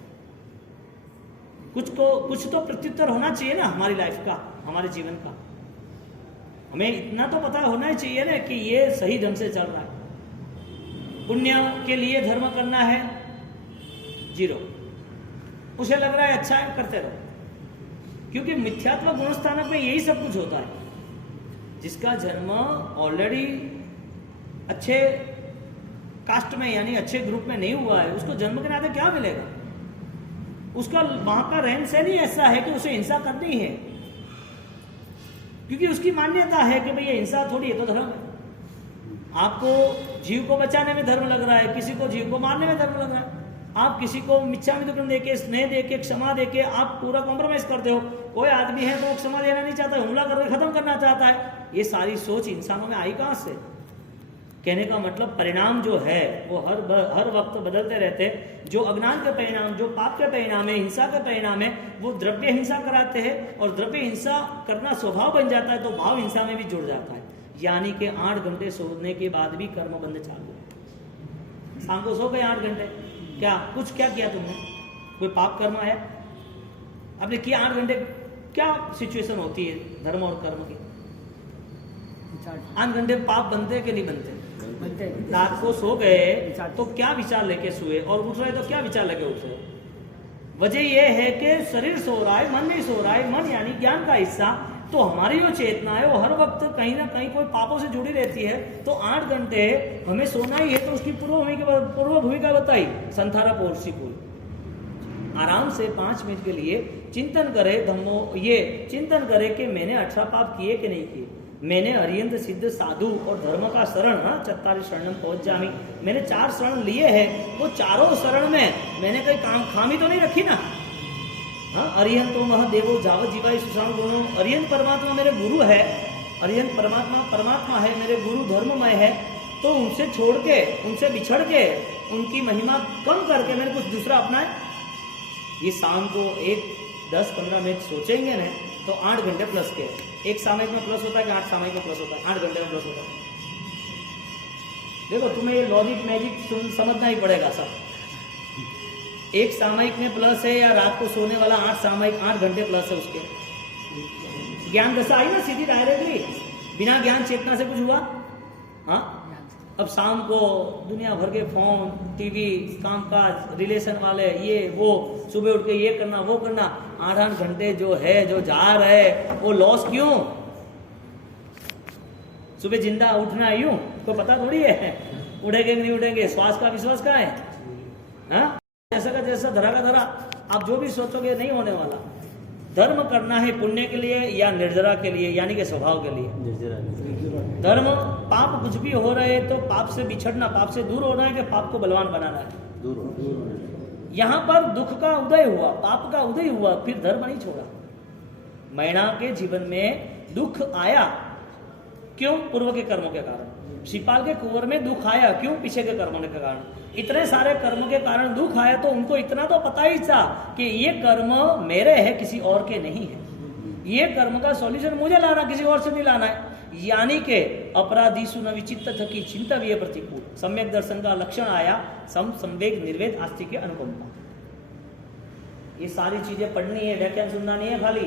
कुछ तो प्रत्युत्तर होना चाहिए ना हमारी लाइफ का, हमारे जीवन का। हमें इतना तो पता होना ही चाहिए ना कि ये सही ढंग से चल रहा है। पुण्य के लिए धर्म करना है, 0। उसे लग रहा है अच्छा है, करते रहो, क्योंकि मिथ्यात्व गुणस्थानक में यही सब कुछ होता है। जिसका जन्म ऑलरेडी अच्छे कास्ट में यानी अच्छे ग्रुप में नहीं हुआ है, उसको जन्म के नाते क्या मिलेगा? उसका वहां का रहन सहन ही ऐसा है कि उसे हिंसा करनी है, क्योंकि उसकी मान्यता है कि भाई ये हिंसा थोड़ी है तो धर्म है। आपको जीव को बचाने में धर्म लग रहा है, किसी को जीव को मारने में धर्म लग रहा है। आप किसी को मिच्छामि दुक्कड़म देके, स्नेह देके, क्षमा देके आप पूरा कॉम्प्रोमाइज करते हो। कोई आदमी है तो वो क्षमा देना नहीं चाहता है, हमला करके खत्म करना चाहता है। ये सारी सोच इंसानों में आई कहां से? कहने का मतलब परिणाम जो है वो हर वक्त बदलते रहते हैं। जो अज्ञान के परिणाम, जो पाप के परिणाम है, हिंसा के परिणाम है, वो द्रव्य हिंसा कराते हैं, और द्रव्य हिंसा करना स्वभाव बन जाता है तो भाव हिंसा में भी जुड़ जाता है। यानी कि 8 घंटे सोने के बाद भी कर्म बंद चालू। शाम को सो गए 8 घंटे, क्या किया तुमने? कोई पाप कर्म है आपने किया 8 घंटे? क्या सिचुएशन होती है धर्म और कर्म की? 8 घंटे पाप बनते कि नहीं बनते? रात को सो गए तो क्या विचार लेके सोए, और उठ रहे तो क्या विचार लेके उठ रहे? वजह यह है कि शरीर सो रहा है, मन नहीं सो रहा है। मन यानी ज्ञान का हिस्सा, तो हमारी जो चेतना है वो हर वक्त कहीं ना कहीं कोई पापों से जुड़ी रहती है। तो 8 घंटे हमें सोना ही है, तो उसकी पूर्व भूमिका बताई संथारा पौर्षिकुल। आराम से 5 मिनट के लिए चिंतन करे धम्मो, ये चिंतन करे कि मैंने 18 पाप किए कि नहीं किए। मैंने अरियंत सिद्ध साधु और धर्म का शरण, 44 शरणम पहुंच जामी, मैंने 4 शरण लिए हैं। वो चारों शरण में मैंने कोई खामी तो नहीं रखी ना? अरियंतो महादेवो जाव जीवाई सुशांत गुणो। अरियंत परमात्मा मेरे गुरु है, अरियंत परमात्मा है, मेरे गुरु धर्ममय है। तो उनसे छोड़ के, उनसे बिछड़ के, उनकी महिमा कम करके मैंने कुछ दूसरा अपनाया। ये शाम को 10-15 मिनट सोचेंगे ना तो 8 घंटे प्लस के। एक सामयिक में प्लस होता है कि 8 सामयिक में प्लस होता है? 8 घंटे में प्लस होता है। देखो तुम्हें ये लॉजिक मैजिक समझना ही पड़ेगा सब। एक सामयिक में प्लस है, या रात को सोने वाला 8 सामयिक 8 घंटे प्लस है उसके। ज्ञान दशा आई ना सीधी डायरेक्टली, बिना ज्ञान चेतना से कुछ हुआ? हाँ, अब शाम को दुनिया भर के फोन, टीवी, कामकाज, रिलेशन वाले, ये वो, सुबह उठ के ये करना वो करना, 8-8 घंटे जो है जो जा रहे वो लॉस क्यों? सुबह जिंदा उठना यूं तो पता थोड़ी है उठेंगे नहीं उठेंगे, श्वास का विश्वास कहाँ है? हाँ, जैसा का जैसा धरा का धरा, आप जो भी सोचोगे नहीं होने वाला। धर्म करना है पुण्य के लिए या निर्जरा के लिए, यानी कि स्वभाव के लिए। धर्म, पाप कुछ भी हो रहे तो पाप से बिछड़ना, पाप से दूर होना है कि पाप को बलवान बनाना है। यहाँ पर दुख का उदय हुआ, पाप का उदय हुआ, फिर धर्म नहीं छोड़ा। मैना के जीवन में दुख आया, क्यों? पूर्व के कर्मों के कारण। शिपाल के कुंवर में दुख आया, क्यों? पीछे के कर्मों के कारण। इतने सारे कर्मों के कारण दुख आया तो उनको इतना तो पता ही था कि ये कर्म मेरे है, किसी और के नहीं है। ये कर्म का सॉल्यूशन मुझे लाना, किसी और से नहीं लाना है। यानी के अपराधीसु न विचित्त थकी चिंतव्य प्रतिकूल। सम्यक दर्शन का लक्षण आया, संवेग निर्वेद आस्तिक अनुकंपा। ये सारी चीजें पढ़नी है, व्याख्यान सुनना नहीं है खाली।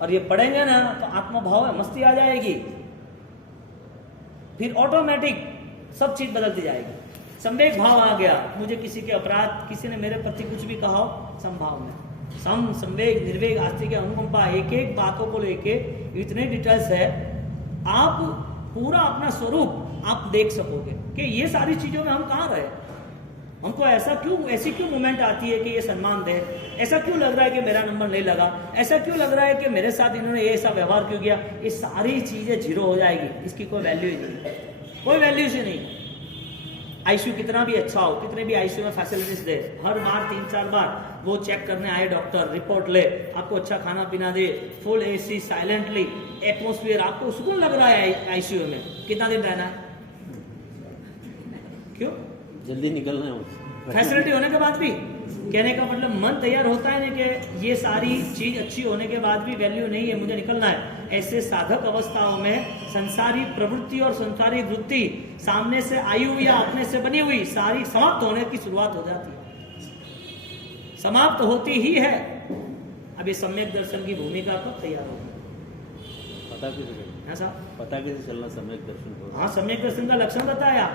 और ये पढ़ेंगे ना तो आत्मभाव है, मस्ती आ जाएगी, फिर ऑटोमेटिक सब चीज बदलती जाएगी। संवेग भाव आ गया, मुझे किसी के अपराध, किसी ने मेरे प्रति कुछ भी कहा हो, संभाव में संवेग निर्वेग आस्तिक अनुकंपा, एक एक बातों को लेके इतने डिटेल्स है, आप पूरा अपना स्वरूप आप देख सकोगे कि ये सारी चीजों में हम कहाँ रहे। हमको ऐसा क्यों, ऐसी क्यों मोमेंट आती है कि ये सम्मान दे, ऐसा क्यों लग रहा है कि मेरा नंबर नहीं लगा, ऐसा क्यों लग रहा है कि मेरे साथ इन्होंने ऐसा व्यवहार क्यों किया। ये सारी चीजें जीरो हो जाएगी, इसकी कोई वैल्यू ही नहीं, कोई वैल्यू ही नहीं। आईसीयू कितना भी अच्छा हो, कितने भी आईसीयू में फैसिलिटीज दे, हर बार 3-4 बार वो चेक करने आए डॉक्टर, रिपोर्ट ले, आपको अच्छा खाना पीना दे, फुल एसी, साइलेंटली एटमोस्फियर, आपको सुकून लग रहा है आईसीयू में, कितना दिन रहना है? क्यों? जल्दी निकलना है। फैसिलिटी होने के बाद भी, कहने का मतलब मन तैयार होता है ना कि ये सारी चीज अच्छी होने के बाद भी वैल्यू नहीं है, मुझे निकलना है। ऐसे साधक अवस्थाओं में संसारी प्रवृत्ति और संसारी वृत्ति सामने से आई हुई या अपने से बनी हुई सारी समाप्त होने की शुरुआत हो जाती है, समाप्त होती ही है। अब ये सम्यक दर्शन की भूमिका कब तैयार होगी? पता कैसे चलना? ऐसा पता कैसे चलना सम्यक दर्शन को? हाँ, सम्यक दर्शन का लक्षण बताया,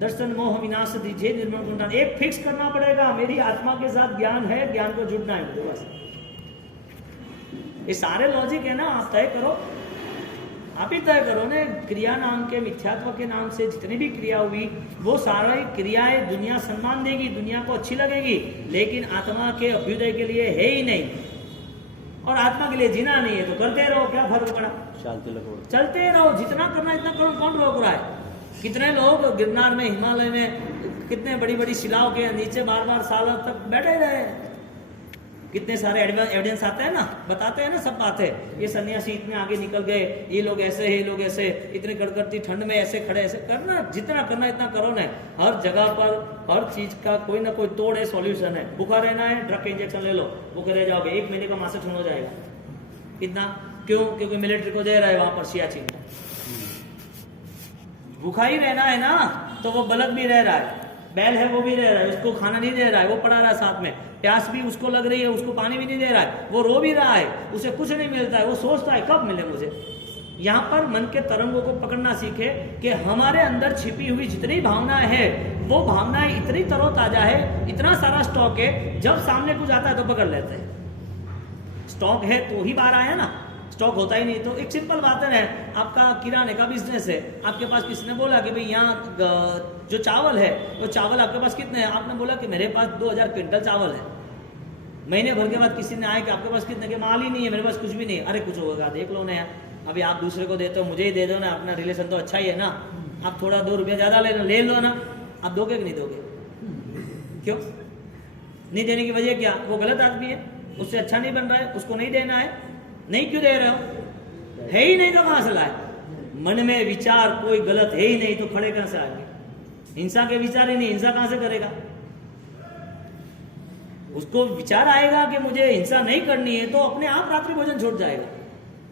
दर्शन मोह विनाश दीजिए निर्मल गुणगान। एक फिक्स करना पड़ेगा, मेरी आत्मा के साथ ज्ञान है, ज्ञान को जुड़ना है मुझे बस। ये सारे लॉजिक है ना, आप तय करो, आप ही तय करो ना। क्रिया नाम के, मिथ्यात्व के नाम से जितनी भी क्रिया हुई वो सारी क्रियाएं दुनिया सम्मान देगी, दुनिया को अच्छी लगेगी, लेकिन आत्मा के अभ्युदय के लिए है ही नहीं। और आत्मा के लिए जीना नहीं है तो करते रहो, क्या फर्क पड़ा? चलते रहो, जितना करना इतना करो, कौन रोक रहा है? कितने लोग गिरनार में, हिमालय में, कितने बड़ी बड़ी शिलाओं के नीचे बार सालों तक बैठे रहे। कितने सारे एविडेंस आते हैं ना, बताते हैं ना सब बातें। ये सन्यासी इतने आगे निकल गए, ये लोग ऐसे, ये लोग ऐसे, इतनी कड़कड़ती ठंड में ऐसे खड़े, ऐसे करना, जितना करना इतना करो ना। हर जगह पर हर चीज का कोई ना कोई तोड़ है, सॉल्यूशन है। भूखा रहना है, ड्रग का इंजेक्शन ले लो, भूखे रह जाओगे, 1 महीने का मासिक हो जाएगा। कितना? क्यों? क्योंकि मिलिट्री को दे रहा है वहां पर सियाचिन में। भूखा ही रहना है ना, तो वो बलद भी रह रहा है, बैल है वो भी रह रहा है, उसको खाना नहीं दे रहा है, वो पड़ा रहा है साथ में, प्यास भी उसको लग रही है, उसको पानी भी नहीं दे रहा है, वो रो भी रहा है, उसे कुछ नहीं मिलता है, वो सोचता है कब मिले मुझे। यहाँ पर मन के तरंगों को पकड़ना सीखे कि हमारे अंदर छिपी हुई जितनी भावनाएं है वो भावनाएं इतनी तरोताजा है, इतना सारा स्टॉक है, जब सामने कुछ आता है तो पकड़ लेते हैं। स्टॉक है तो ही बाहर आया ना, स्टॉक होता ही नहीं तो। एक सिंपल बात है, आपका किराने का बिजनेस है, आपके पास किसी ने बोला कि भाई यहाँ जो चावल है वो चावल आपके पास कितने हैं? आपने बोला कि मेरे पास 2000 क्विंटल चावल है। महीने भर के बाद किसी ने आया कि आपके पास कितने? के माल ही नहीं है, मेरे पास कुछ भी नहीं है। अरे कुछ होगा, देख लो ना यार, अभी आप दूसरे को देते हो, मुझे ही दे दो ना, अपना रिलेशन तो अच्छा ही है ना। आप थोड़ा 2 रुपया ज्यादा ले लो ना, आप दोगे कि नहीं दोगे? क्यों नहीं देने की वजह क्या? वो गलत आदमी है, उससे अच्छा नहीं बन रहा है, उसको नहीं देना है। नहीं क्यों दे रहे हो? है ही नहीं तो कहां से लाए? मन में विचार कोई गलत है ही नहीं तो खड़े कहां से आएंगे? हिंसा के विचार ही नहीं, हिंसा कहां से करेगा? उसको विचार आएगा कि मुझे हिंसा नहीं करनी है तो अपने आप रात्रि भोजन छोड़ जाएगा।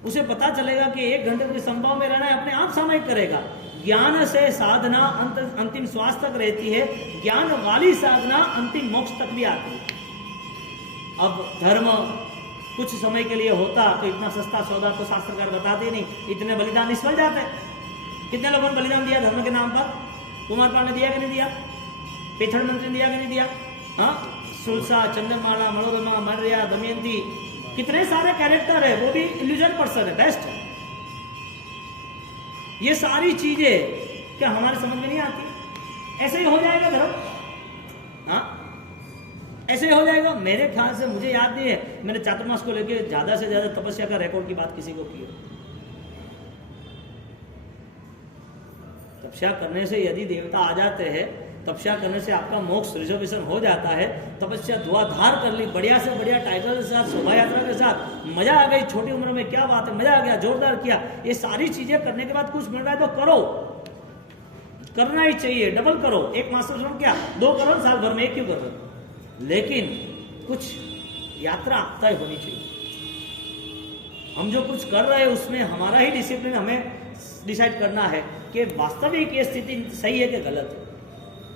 उसे पता चलेगा कि 1 घंटे के संभव में रहना है, अपने आप सामयिक करेगा। ज्ञान से साधना अंतिम श्वास तक रहती है, ज्ञान वाली साधना अंतिम मोक्ष तक भी आती है। अब धर्म कुछ समय के लिए होता तो इतना सस्ता सौदा तो शास्त्रकार बताते नहीं, इतने बलिदान निष्फल जाते। कितने लोगों ने बलिदान दिया धर्म के नाम पर? कुमारपाल ने दिया कि नहीं दिया? पेथड़ मंत्री ने दिया कि नहीं दिया? हाँ, सुलसा, चंद्रमाला, मनोरमा, मर्या, दमयंती, कितने सारे कैरेक्टर है, वो भी इल्यूजन पर्सन है, बेस्ट है। ये सारी चीजें क्या हमारे समझ में नहीं आती? ऐसे ही हो जाएगा धर्म? हाँ, ऐसे ही हो जाएगा मेरे ख्याल से। मुझे याद नहीं है मैंने चातुर्मास को लेके ज्यादा से ज्यादा तपस्या का रिकॉर्ड की बात किसी को की हो। तपस्या करने से यदि देवता आ जाते हैं, तपस्या करने से आपका मोक्ष रिजर्वेशन हो जाता है, तपस्या धुआंधार कर ली, बढ़िया से बढ़िया टाइटल के साथ, शोभा यात्रा के साथ, मजा आ गई, छोटी उम्र में क्या बात है, मजा आ गया, जोरदार किया। ये सारी चीजें करने के बाद कुछ मिल रहा है तो करो, करना ही चाहिए, डबल करो। एक मास्टर श्रम क्या 2 करो साल भर में, एक क्यों कर रहे हो? लेकिन कुछ यात्रा तय होनी चाहिए। हम जो कुछ कर रहे हैं उसमें हमारा ही डिसिप्लिन हमें डिसाइड करना है कि वास्तविक ये स्थिति सही है कि गलत है।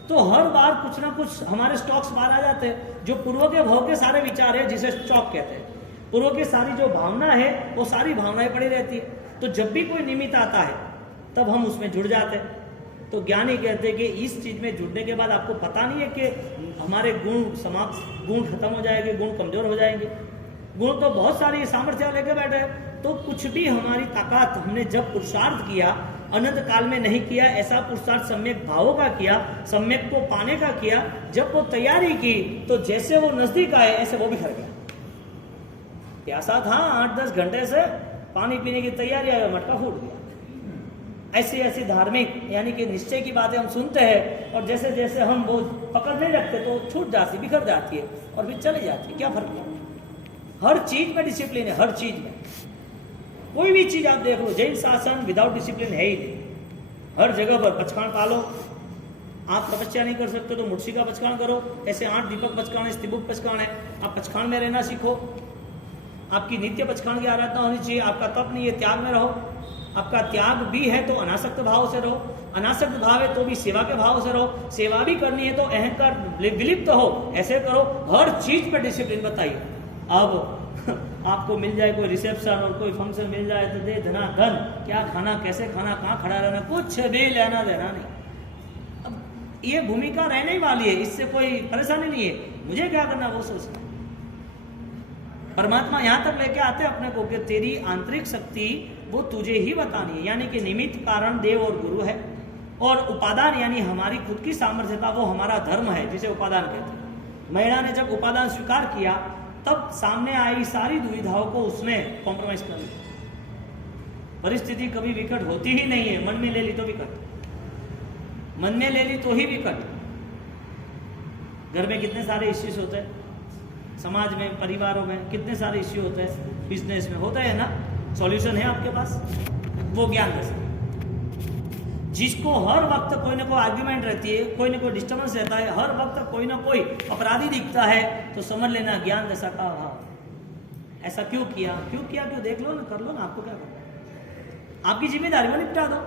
तो हर बार कुछ ना कुछ हमारे स्टॉक्स बाहर आ जाते हैं। जो पूर्व के भाव के सारे विचार है, जिसे स्टॉक कहते हैं, पूर्व की सारी जो भावना है वो सारी भावनाएं पड़ी रहती है। तो जब भी कोई निमित्त आता है तब हम उसमें जुड़ जाते हैं। तो ज्ञानी कहते हैं कि इस चीज में जुड़ने के बाद आपको पता नहीं है कि हमारे गुण समाप्त, गुण खत्म हो जाएंगे, गुण कमजोर हो जाएंगे। गुण तो बहुत सारी सामर्थ्य लेके बैठे हैं, तो कुछ भी हमारी ताकत हमने जब पुरुषार्थ किया अनंत काल में नहीं किया। ऐसा पुरुषार्थ सम्यक भावों का किया, सम्यक को पाने का किया। जब वो तैयारी की तो जैसे वो नजदीक आए ऐसे वो बिखर गया। प्यासा था 8-10 घंटे से पानी पीने की तैयारी आई, मटका फूट गया। ऐसी ऐसी धार्मिक यानी कि निश्चय की बातें हम सुनते हैं और जैसे जैसे हम वो पकड़ नहीं रखते तो छूट जाती, बिखर जाती है और फिर चली जाती है। क्या फर्क पड़ता? हर चीज में डिसिप्लिन है, हर चीज में। कोई भी चीज आप देख लो, जैन शासन विदाउट डिसिप्लिन है ही नहीं। हर जगह पर पचखान पालो। आप तपस्या नहीं कर सकते तो मुर्शी का पचखान करो। ऐसे 8 दीपक पचखान है, स्तिबुक पचखान है। आप पचखान में रहना सीखो। आपकी नित्य पचखान की आराधना होनी चाहिए। आपका तप नहीं है, त्याग में रहो। आपका त्याग भी है तो अनासक्त भाव से रहो, अनासक्त भाव है तो भी सेवा के भाव से रहो। सेवा भी करनी है तो अहंकार विलिप्त हो, ऐसे करो। हर चीज पर डिसिप्लिन बताइए। अब आपको मिल जाए कोई रिसेप्शन और कोई फंक्शन मिल जाए तो दे धना धन, क्या खाना, कैसे खाना, कहाँ खड़ा रहना, कुछ भी लेना देना नहीं। अब ये भूमिका रहने ही वाली है, इससे कोई परेशानी नहीं है। मुझे क्या करना वो सोचना। परमात्मा यहाँ तक लेके आते अपने को कि तेरी आंतरिक शक्ति वो तुझे ही बतानी है। यानी कि निमित्त कारण देव और गुरु है, और उपादान यानी हमारी खुद की सामर्थ्यता वो हमारा धर्म है, जिसे उपादान कहते हैं। महिला ने जब उपादान स्वीकार किया तब सामने आई सारी दुविधाओं को उसने कॉम्प्रोमाइज कर लिया। परिस्थिति कभी विकट होती ही नहीं है। मन में ले ली तो विकट, मन में ले ली तो ही विकट। घर में कितने सारे इश्यूज होते हैं, समाज में, परिवारों में कितने सारे इश्यू होते हैं, बिजनेस में होता है ना। सॉल्यूशन है आपके पास, वो ज्ञान दशा। जिसको हर वक्त कोई ना कोई आर्ग्यूमेंट रहती है, कोई ना कोई डिस्टर्बेंस रहता है, हर वक्त कोई ना कोई अपराधी दिखता है, तो समझ लेना ज्ञान दशा का अभाव। ऐसा क्यों किया, क्यों किया, क्यों देख लो ना, कर लो ना। आपको क्या करना, आपकी जिम्मेदारी में निपटा दो।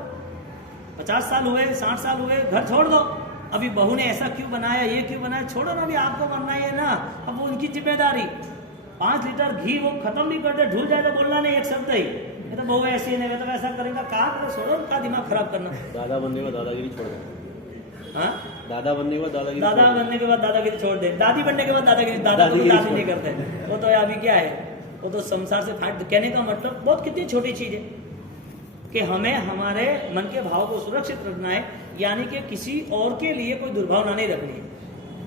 50 साल हुए, 60 साल हुए, घर छोड़ दो। अभी बहू ने ऐसा क्यों बनाया, ये क्यों बनाया, छोड़ो ना। अभी आपको बनना ही है ना, अब वो उनकी जिम्मेदारी। 5 लीटर घी वो खत्म नहीं करते, ढूल जाए तो बोलना नहीं एक शब्द ही, ये तो बहू ऐसी नहीं, तो वैसा करेगा। कहा करो, छोड़ो उनका दिमाग खराब करना। दादा बनने के बाद दादागिरी छोड़ दो। हाँ, दादा बनने के बाद दादागिरी, दादा बनने के बाद दादागिरी छोड़ दे। दादी बनने के बाद दादागिरी, दादा को दादी नहीं करते। वो तो अभी क्या है, वो तो संसार से फाइट। कहने का मतलब बहुत कितनी छोटी चीज है कि हमें हमारे मन के भाव को सुरक्षित रखना है, यानी कि किसी और के लिए कोई दुर्भावना नहीं रखनी है।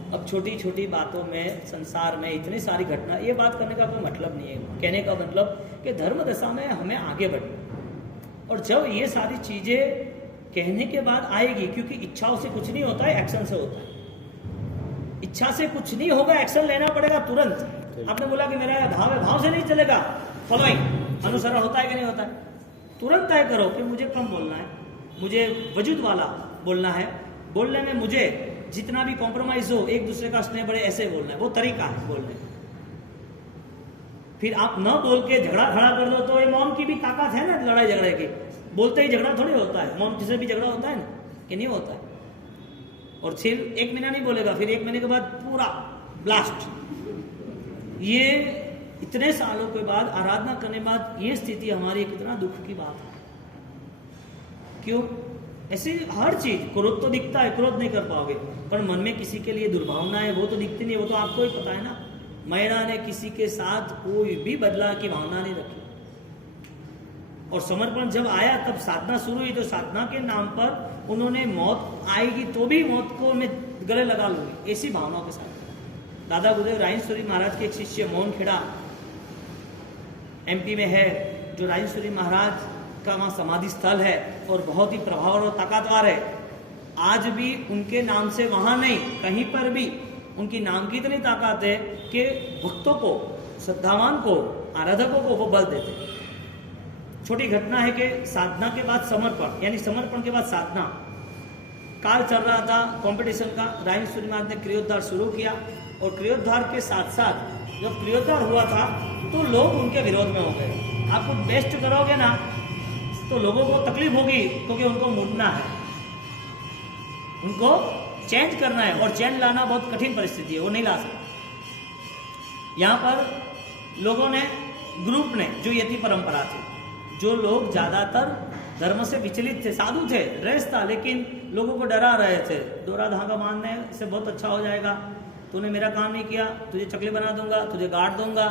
अब छोटी छोटी बातों में संसार में इतनी सारी घटना, ये बात करने का कोई मतलब नहीं है। कहने का मतलब कि धर्म दशा में हमें आगे बढ़ना। और जब ये सारी चीजें कहने के बाद आएगी, क्योंकि इच्छाओं से कुछ नहीं होता है, एक्शन से होता है। इच्छा से कुछ नहीं होगा, एक्शन लेना पड़ेगा तुरंत। आपने बोला कि मेरा भाव है, भाव से नहीं चलेगा। फॉलोइंग अनुसरण होता है कि नहीं होता है? तुरंत तय करो कि मुझे कम बोलना है, मुझे वजूद वाला बोलना है। बोलने में मुझे जितना भी कॉम्प्रोमाइज हो, एक दूसरे का स्नेह बढ़े, ऐसे बोलना है। वो तरीका है बोलने का। फिर आप न बोल के झगड़ा खड़ा कर दो तो ये मौन की भी ताकत है ना, लड़ाई झगड़े की। बोलते ही झगड़ा थोड़ी होता है, मौन से भी झगड़ा होता है ना, कि नहीं होता है। और फिर 1 महीना नहीं बोलेगा, फिर 1 महीने के बाद पूरा ब्लास्ट। ये इतने सालों के बाद आराधना करने बाद ये स्थिति हमारी, कितना दुख की बात है। क्यों? ऐसे हर चीज, क्रोध तो दिखता है, क्रोध नहीं कर पाओगे, पर मन में किसी के लिए दुर्भावना है वो तो दिखती नहीं, वो तो आपको ही पता है ना। मैना ने किसी के साथ कोई भी बदला की भावना नहीं रखी, और समर्पण जब आया तब साधना शुरू हुई, तो साधना के नाम पर उन्होंने मौत आएगी तो भी मौत को मैं गले लगा लूंगी, ऐसी भावनाओं के साथ। दादा गुरुदेव रायेश्वरी महाराज के एक शिष्य मोहन खेड़ा एमपी में है, जो रायेश्वरी महाराज का वहाँ समाधि स्थल है और बहुत ही प्रभाव और ताकतवर है। आज भी उनके नाम से वहाँ नहीं, कहीं पर भी उनकी नाम की इतनी ताकत है कि भक्तों को, श्रद्धावान को, आराधकों को वो बल देते हैं। छोटी घटना है कि साधना के बाद समर्पण, यानी समर्पण के बाद साधना, काल चल रहा था कंपटीशन का। रायेश्वरी महाराज ने क्रियोद्धार शुरू किया, और क्रियोद्धार के साथ साथ जब क्रियोद्धार हुआ था तो लोग उनके विरोध में हो गए। आप कुछ बेस्ट करोगे ना तो लोगों को तकलीफ होगी, क्योंकि उनको मुड़ना है, उनको चेंज करना है, और चेंज लाना बहुत कठिन परिस्थिति है, वो नहीं ला सकते। यहाँ पर लोगों ने, ग्रुप ने, जो यति परंपरा थी, जो लोग ज्यादातर धर्म से विचलित थे, साधु थे, ड्रेस था, लेकिन लोगों को डरा रहे थे, डोरा धागा बांधने से बहुत अच्छा हो जाएगा, तूने मेरा काम नहीं किया, तुझे चकली बना दूंगा, तुझे गाड़ दूंगा,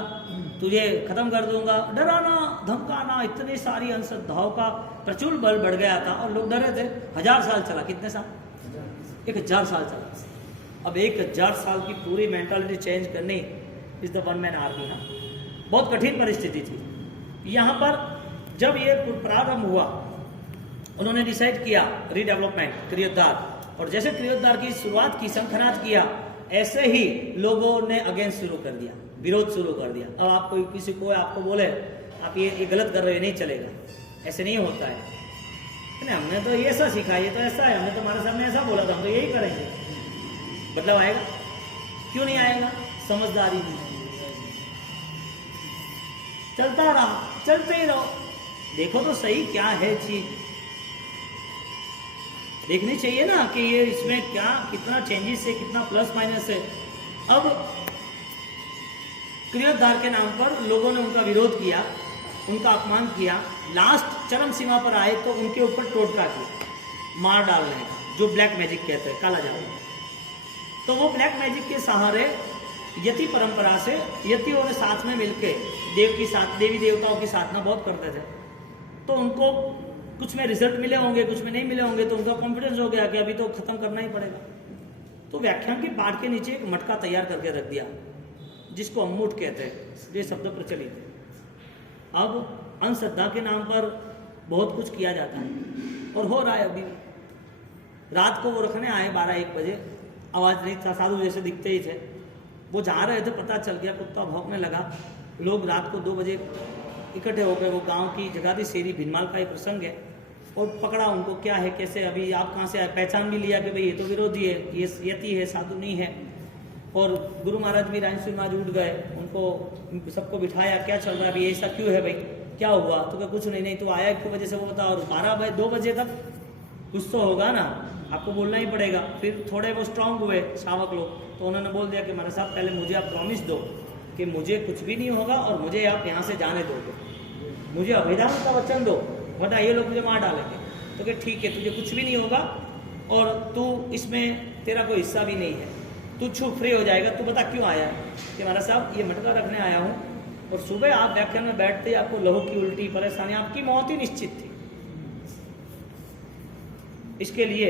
तुझे खत्म कर दूंगा, डराना धमकाना, इतनी सारी अंधश्रद्धाओं का प्रचुर बल बढ़ गया था, और लोग डरे थे। 1000 साल चला, कितने साल? 1000 साल चला। अब 1000 साल की पूरी मेंटालिटी चेंज करनी is the one man army ना, बहुत कठिन परिस्थिति थी। यहाँ पर जब ये प्रारंभ हुआ, उन्होंने डिसाइड किया रीडेवलपमेंट, क्रियोद्धार, और जैसे क्रियोद्धार की शुरुआत की, शंखनाद किया, ऐसे ही लोगों ने अगेंस्ट शुरू कर दिया, विरोध शुरू कर दिया। अब आप कोई किसी को आपको बोले आप ये गलत कर रहे हो, नहीं चलेगा, ऐसे नहीं होता है, नहीं, हमने तो ये ऐसा सिखा, ये तो ऐसा है, हमने तो हमारे सामने ऐसा बोला था, हम तो यही करेंगे। बदलाव आएगा? क्यों नहीं आएगा? समझदारी नहीं, चलता रहा, चलते ही रहो, देखो तो सही क्या है चीज, देखनी चाहिए ना कि ये इसमें क्या, कितना चेंजेस है, कितना प्लस माइनस है। अब क्रियोद्धार के नाम पर लोगों ने उनका विरोध किया, उनका अपमान किया, लास्ट चरम सीमा पर आए तो उनके ऊपर टोटका किया, मार डालने का, जो ब्लैक मैजिक कहते हैं, काला जादू। तो वो ब्लैक मैजिक के सहारे यति परंपरा से यतियों ने साथ में मिलकर देवी देवताओं की साधना बहुत करते थे, तो उनको कुछ में रिजल्ट मिले होंगे, कुछ में नहीं मिले होंगे, तो उनका कॉन्फिडेंस हो गया कि अभी तो खत्म करना ही पड़ेगा। तो व्याख्यान की पाठ के नीचे एक मटका तैयार करके रख दिया, जिसको अम्मूठ कहते हैं, ये शब्द प्रचलित है। अब अंधश्रद्धा के नाम पर बहुत कुछ किया जाता है, और हो रहा है अभी। रात को वो रखने आए 12-1 बजे, आवाज नहीं था, साधु जैसे दिखते ही थे, वो जा रहे थे, पता चल गया, कुत्ता भौंकने लगा, लोग रात को 2 बजे इकट्ठे हो गए। वो गांव की जगह थी, शेरी भिनमाल का एक प्रसंग है, और पकड़ा उनको, क्या है, कैसे, अभी आप कहाँ से आए, पहचान भी लिया कि भाई ये तो विरोधी है, ये यति है, साधु नहीं है। और गुरु महाराज भी, रायेश्वरी महाराज उठ गए, उनको सबको बिठाया, क्या चल रहा है अभी, ऐसा क्यों है भाई, क्या हुआ? तो क्या कुछ नहीं, तो आया 1 वजह से, वो बता, और 2 बजे तक कुछ तो होगा ना, आपको बोलना ही पड़ेगा। फिर थोड़े वो स्ट्रांग हुए शावक लोग, तो उन्होंने बोल दिया कि महाराज साहब पहले मुझे आप प्रॉमिस दो कि मुझे कुछ भी नहीं होगा, और मुझे आप यहाँ से जाने दोगे, मुझे अभिधान का वचन दो, वरना ये लोग मुझे मार डालेंगे। तो कि ठीक है, तुझे कुछ भी नहीं होगा, और तू इसमें तेरा कोई हिस्सा भी नहीं है, तू छू फ्री हो जाएगा। तू बता क्यों आया है? कि महाराज साहब ये मटका रखने आया हूँ, और सुबह आप व्याख्यान में बैठते ही आपको लहू की उल्टी परेशानी, आपकी मौत ही निश्चित थी, इसके लिए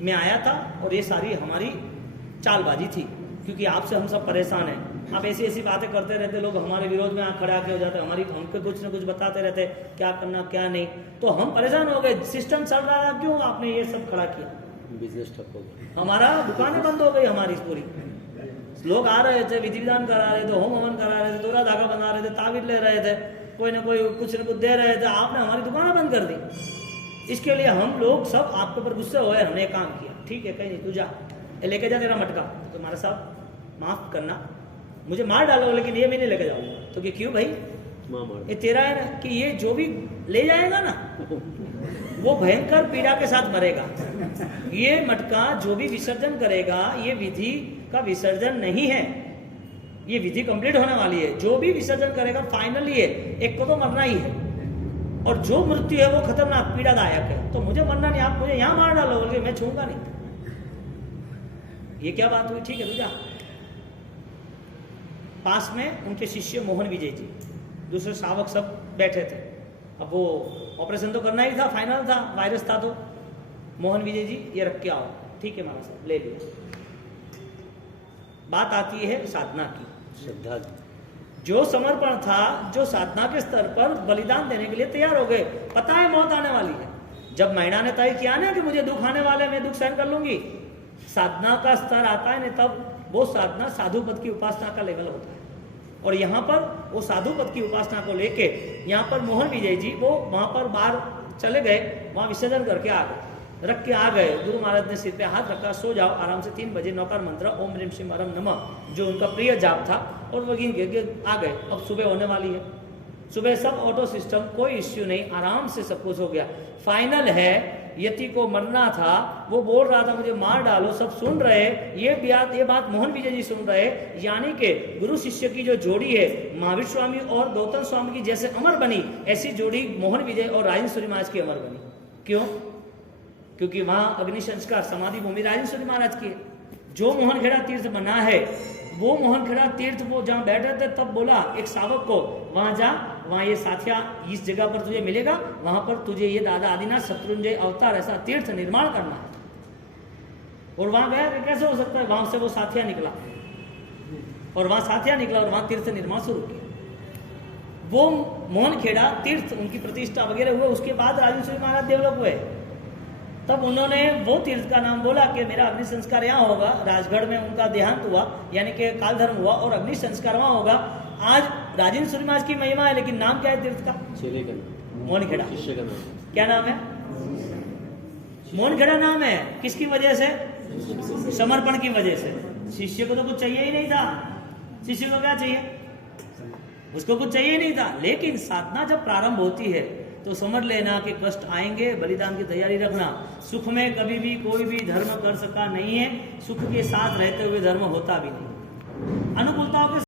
मैं आया था, और ये सारी हमारी चालबाजी थी, क्योंकि आपसे हम सब परेशान हैं। आप ऐसी ऐसी बातें करते रहते, लोग हमारे विरोध में खड़े आके हो जाते, हमको कुछ न कुछ बताते रहते, क्या करना क्या नहीं, तो हम परेशान हो गए। सिस्टम चल रहा था, क्यों आपने ये सब खड़ा किया? बिजनेस ठप हो गया, हमारा दुकानें बंद हो गई, हमारी पूरी। लोग आ रहे थे, विधि विधान करा रहे थे, होम हवन करा रहे थे, दोरा धागा बना रहे थे, ताबीज ले रहे थे, कोई ना कोई कुछ न कुछ दे रहे थे, आपने हमारी दुकानें बंद कर दी। इसके लिए हम लोग सब आपके ऊपर गुस्से हुए, हमने काम किया, ठीक है कहीं नहीं, तू जा, लेके जा तेरा मटका। तो हमारा साहब माफ करना, मुझे मार डालो, लेकिन ये मैं नहीं लेके जाऊंगा। तो कि क्यों भाई? ये तेरा है ना, कि ये जो भी ले जाएगा ना वो भयंकर पीड़ा के साथ मरेगा। ये मटका जो भी विसर्जन करेगा, ये विधि का विसर्जन नहीं है, ये विधि कंप्लीट होने वाली है। जो भी विसर्जन करेगा फाइनली है, एक को तो मरना ही है, और जो मृत्यु है वो खतरनाक पीड़ादायक है। तो मुझे मरना नहीं, आप मुझे यहाँ मार डालो, बोल के मैं छूंगा नहीं। ये क्या बात हुई? ठीक है, तू जा। पास में उनके शिष्य मोहन विजय जी, दूसरे शावक सब बैठे थे। अब वो ऑपरेशन तो करना ही था, फाइनल था, वायरस था। तो मोहन विजय जी ये रख के आओ। ठीक है महाराज साहब, ले लिया। बात आती है साधना की। श्रद्धा जो समर्पण था, जो साधना के स्तर पर बलिदान देने के लिए तैयार हो गए, पता है मौत आने वाली है। जब महिला ने तय किया ना कि मुझे दुख आने वाला है, मैं दुख सहन कर लूंगी, साधना का स्तर आता है ना, तब वो साधना साधु पद की उपासना का लेवल होता है। और यहाँ पर वो साधु पद की उपासना को लेके यहाँ पर मोहन विजय जी वो वहाँ पर बाहर चले गए, वहाँ विसर्जन करके आ गए, रख के आ गए। गुरु महाराज ने सिर पे हाथ रखा, सो जाओ आराम से। 3 बजे नौकार मंत्र ओम ह्रीम श्रीम परम नमः जो उनका प्रिय जाप था, और वो गिन के आ गए। अब सुबह होने वाली है, सुबह सब ऑटो सिस्टम, कोई इश्यू नहीं, आराम से सब कुछ हो गया। फाइनल है, यति को मरना था, वो बोल रहा था मुझे मार डालो, सब सुन रहे। ये बात मोहन विजय जी सुन रहे, यानी कि गुरु शिष्य की जो जोड़ी है महावीर स्वामी और गौतम स्वामी की जैसे अमर बनी, ऐसी जोड़ी मोहन विजय और राजन सूर्य महाराज की अमर बनी। क्यों? क्योंकि वहां अग्नि संस्कार समाधि भूमि राजन सूर्य महाराज की है। जो मोहनखेड़ा तीर्थ बना है, वो मोहनखेड़ा तीर्थ वो जहाँ बैठे थे, तब बोला एक शावक को, वहां जा, वहां ये साथिया इस जगह पर तुझे मिलेगा, वहां पर तुझे ये दादा आदिनाथ शत्रुंजय अवतार ऐसा तीर्थ निर्माण करना है। और वहां गया, कैसे हो सकता है? वहां से वो साथिया निकला, और वहां साथिया निकला, और वहां तीर्थ निर्माण शुरू किया। वो मोहनखेड़ा तीर्थ उनकी प्रतिष्ठा वगैरह हुए। उसके बाद राजन सूर्य महाराज डेवलप हुए, तब उन्होंने वो तीर्थ का नाम बोला कि मेरा अग्नि संस्कार यहाँ होगा। राजगढ़ में उनका देहांत हुआ, यानी कि काल धर्म हुआ, और अग्नि संस्कार वहाँ होगा। आज राजेंद्र सूर्य महाराज की महिमा है, लेकिन नाम क्या है तीर्थ का? चेले का नाम, मोहनखेड़ा। शिष्य का नाम क्या नाम है? मोहनखेड़ा नाम है। किसकी वजह से? समर्पण की वजह से। शिष्य को तो कुछ चाहिए ही नहीं था। शिष्य को क्या चाहिए? उसको कुछ चाहिए नहीं था। लेकिन साधना जब प्रारंभ होती है तो समझ लेना कि कष्ट आएंगे, बलिदान की तैयारी रखना। सुख में कभी भी कोई भी धर्म कर सका नहीं है, सुख के साथ रहते हुए धर्म होता भी नहीं। अनुकूलताओं के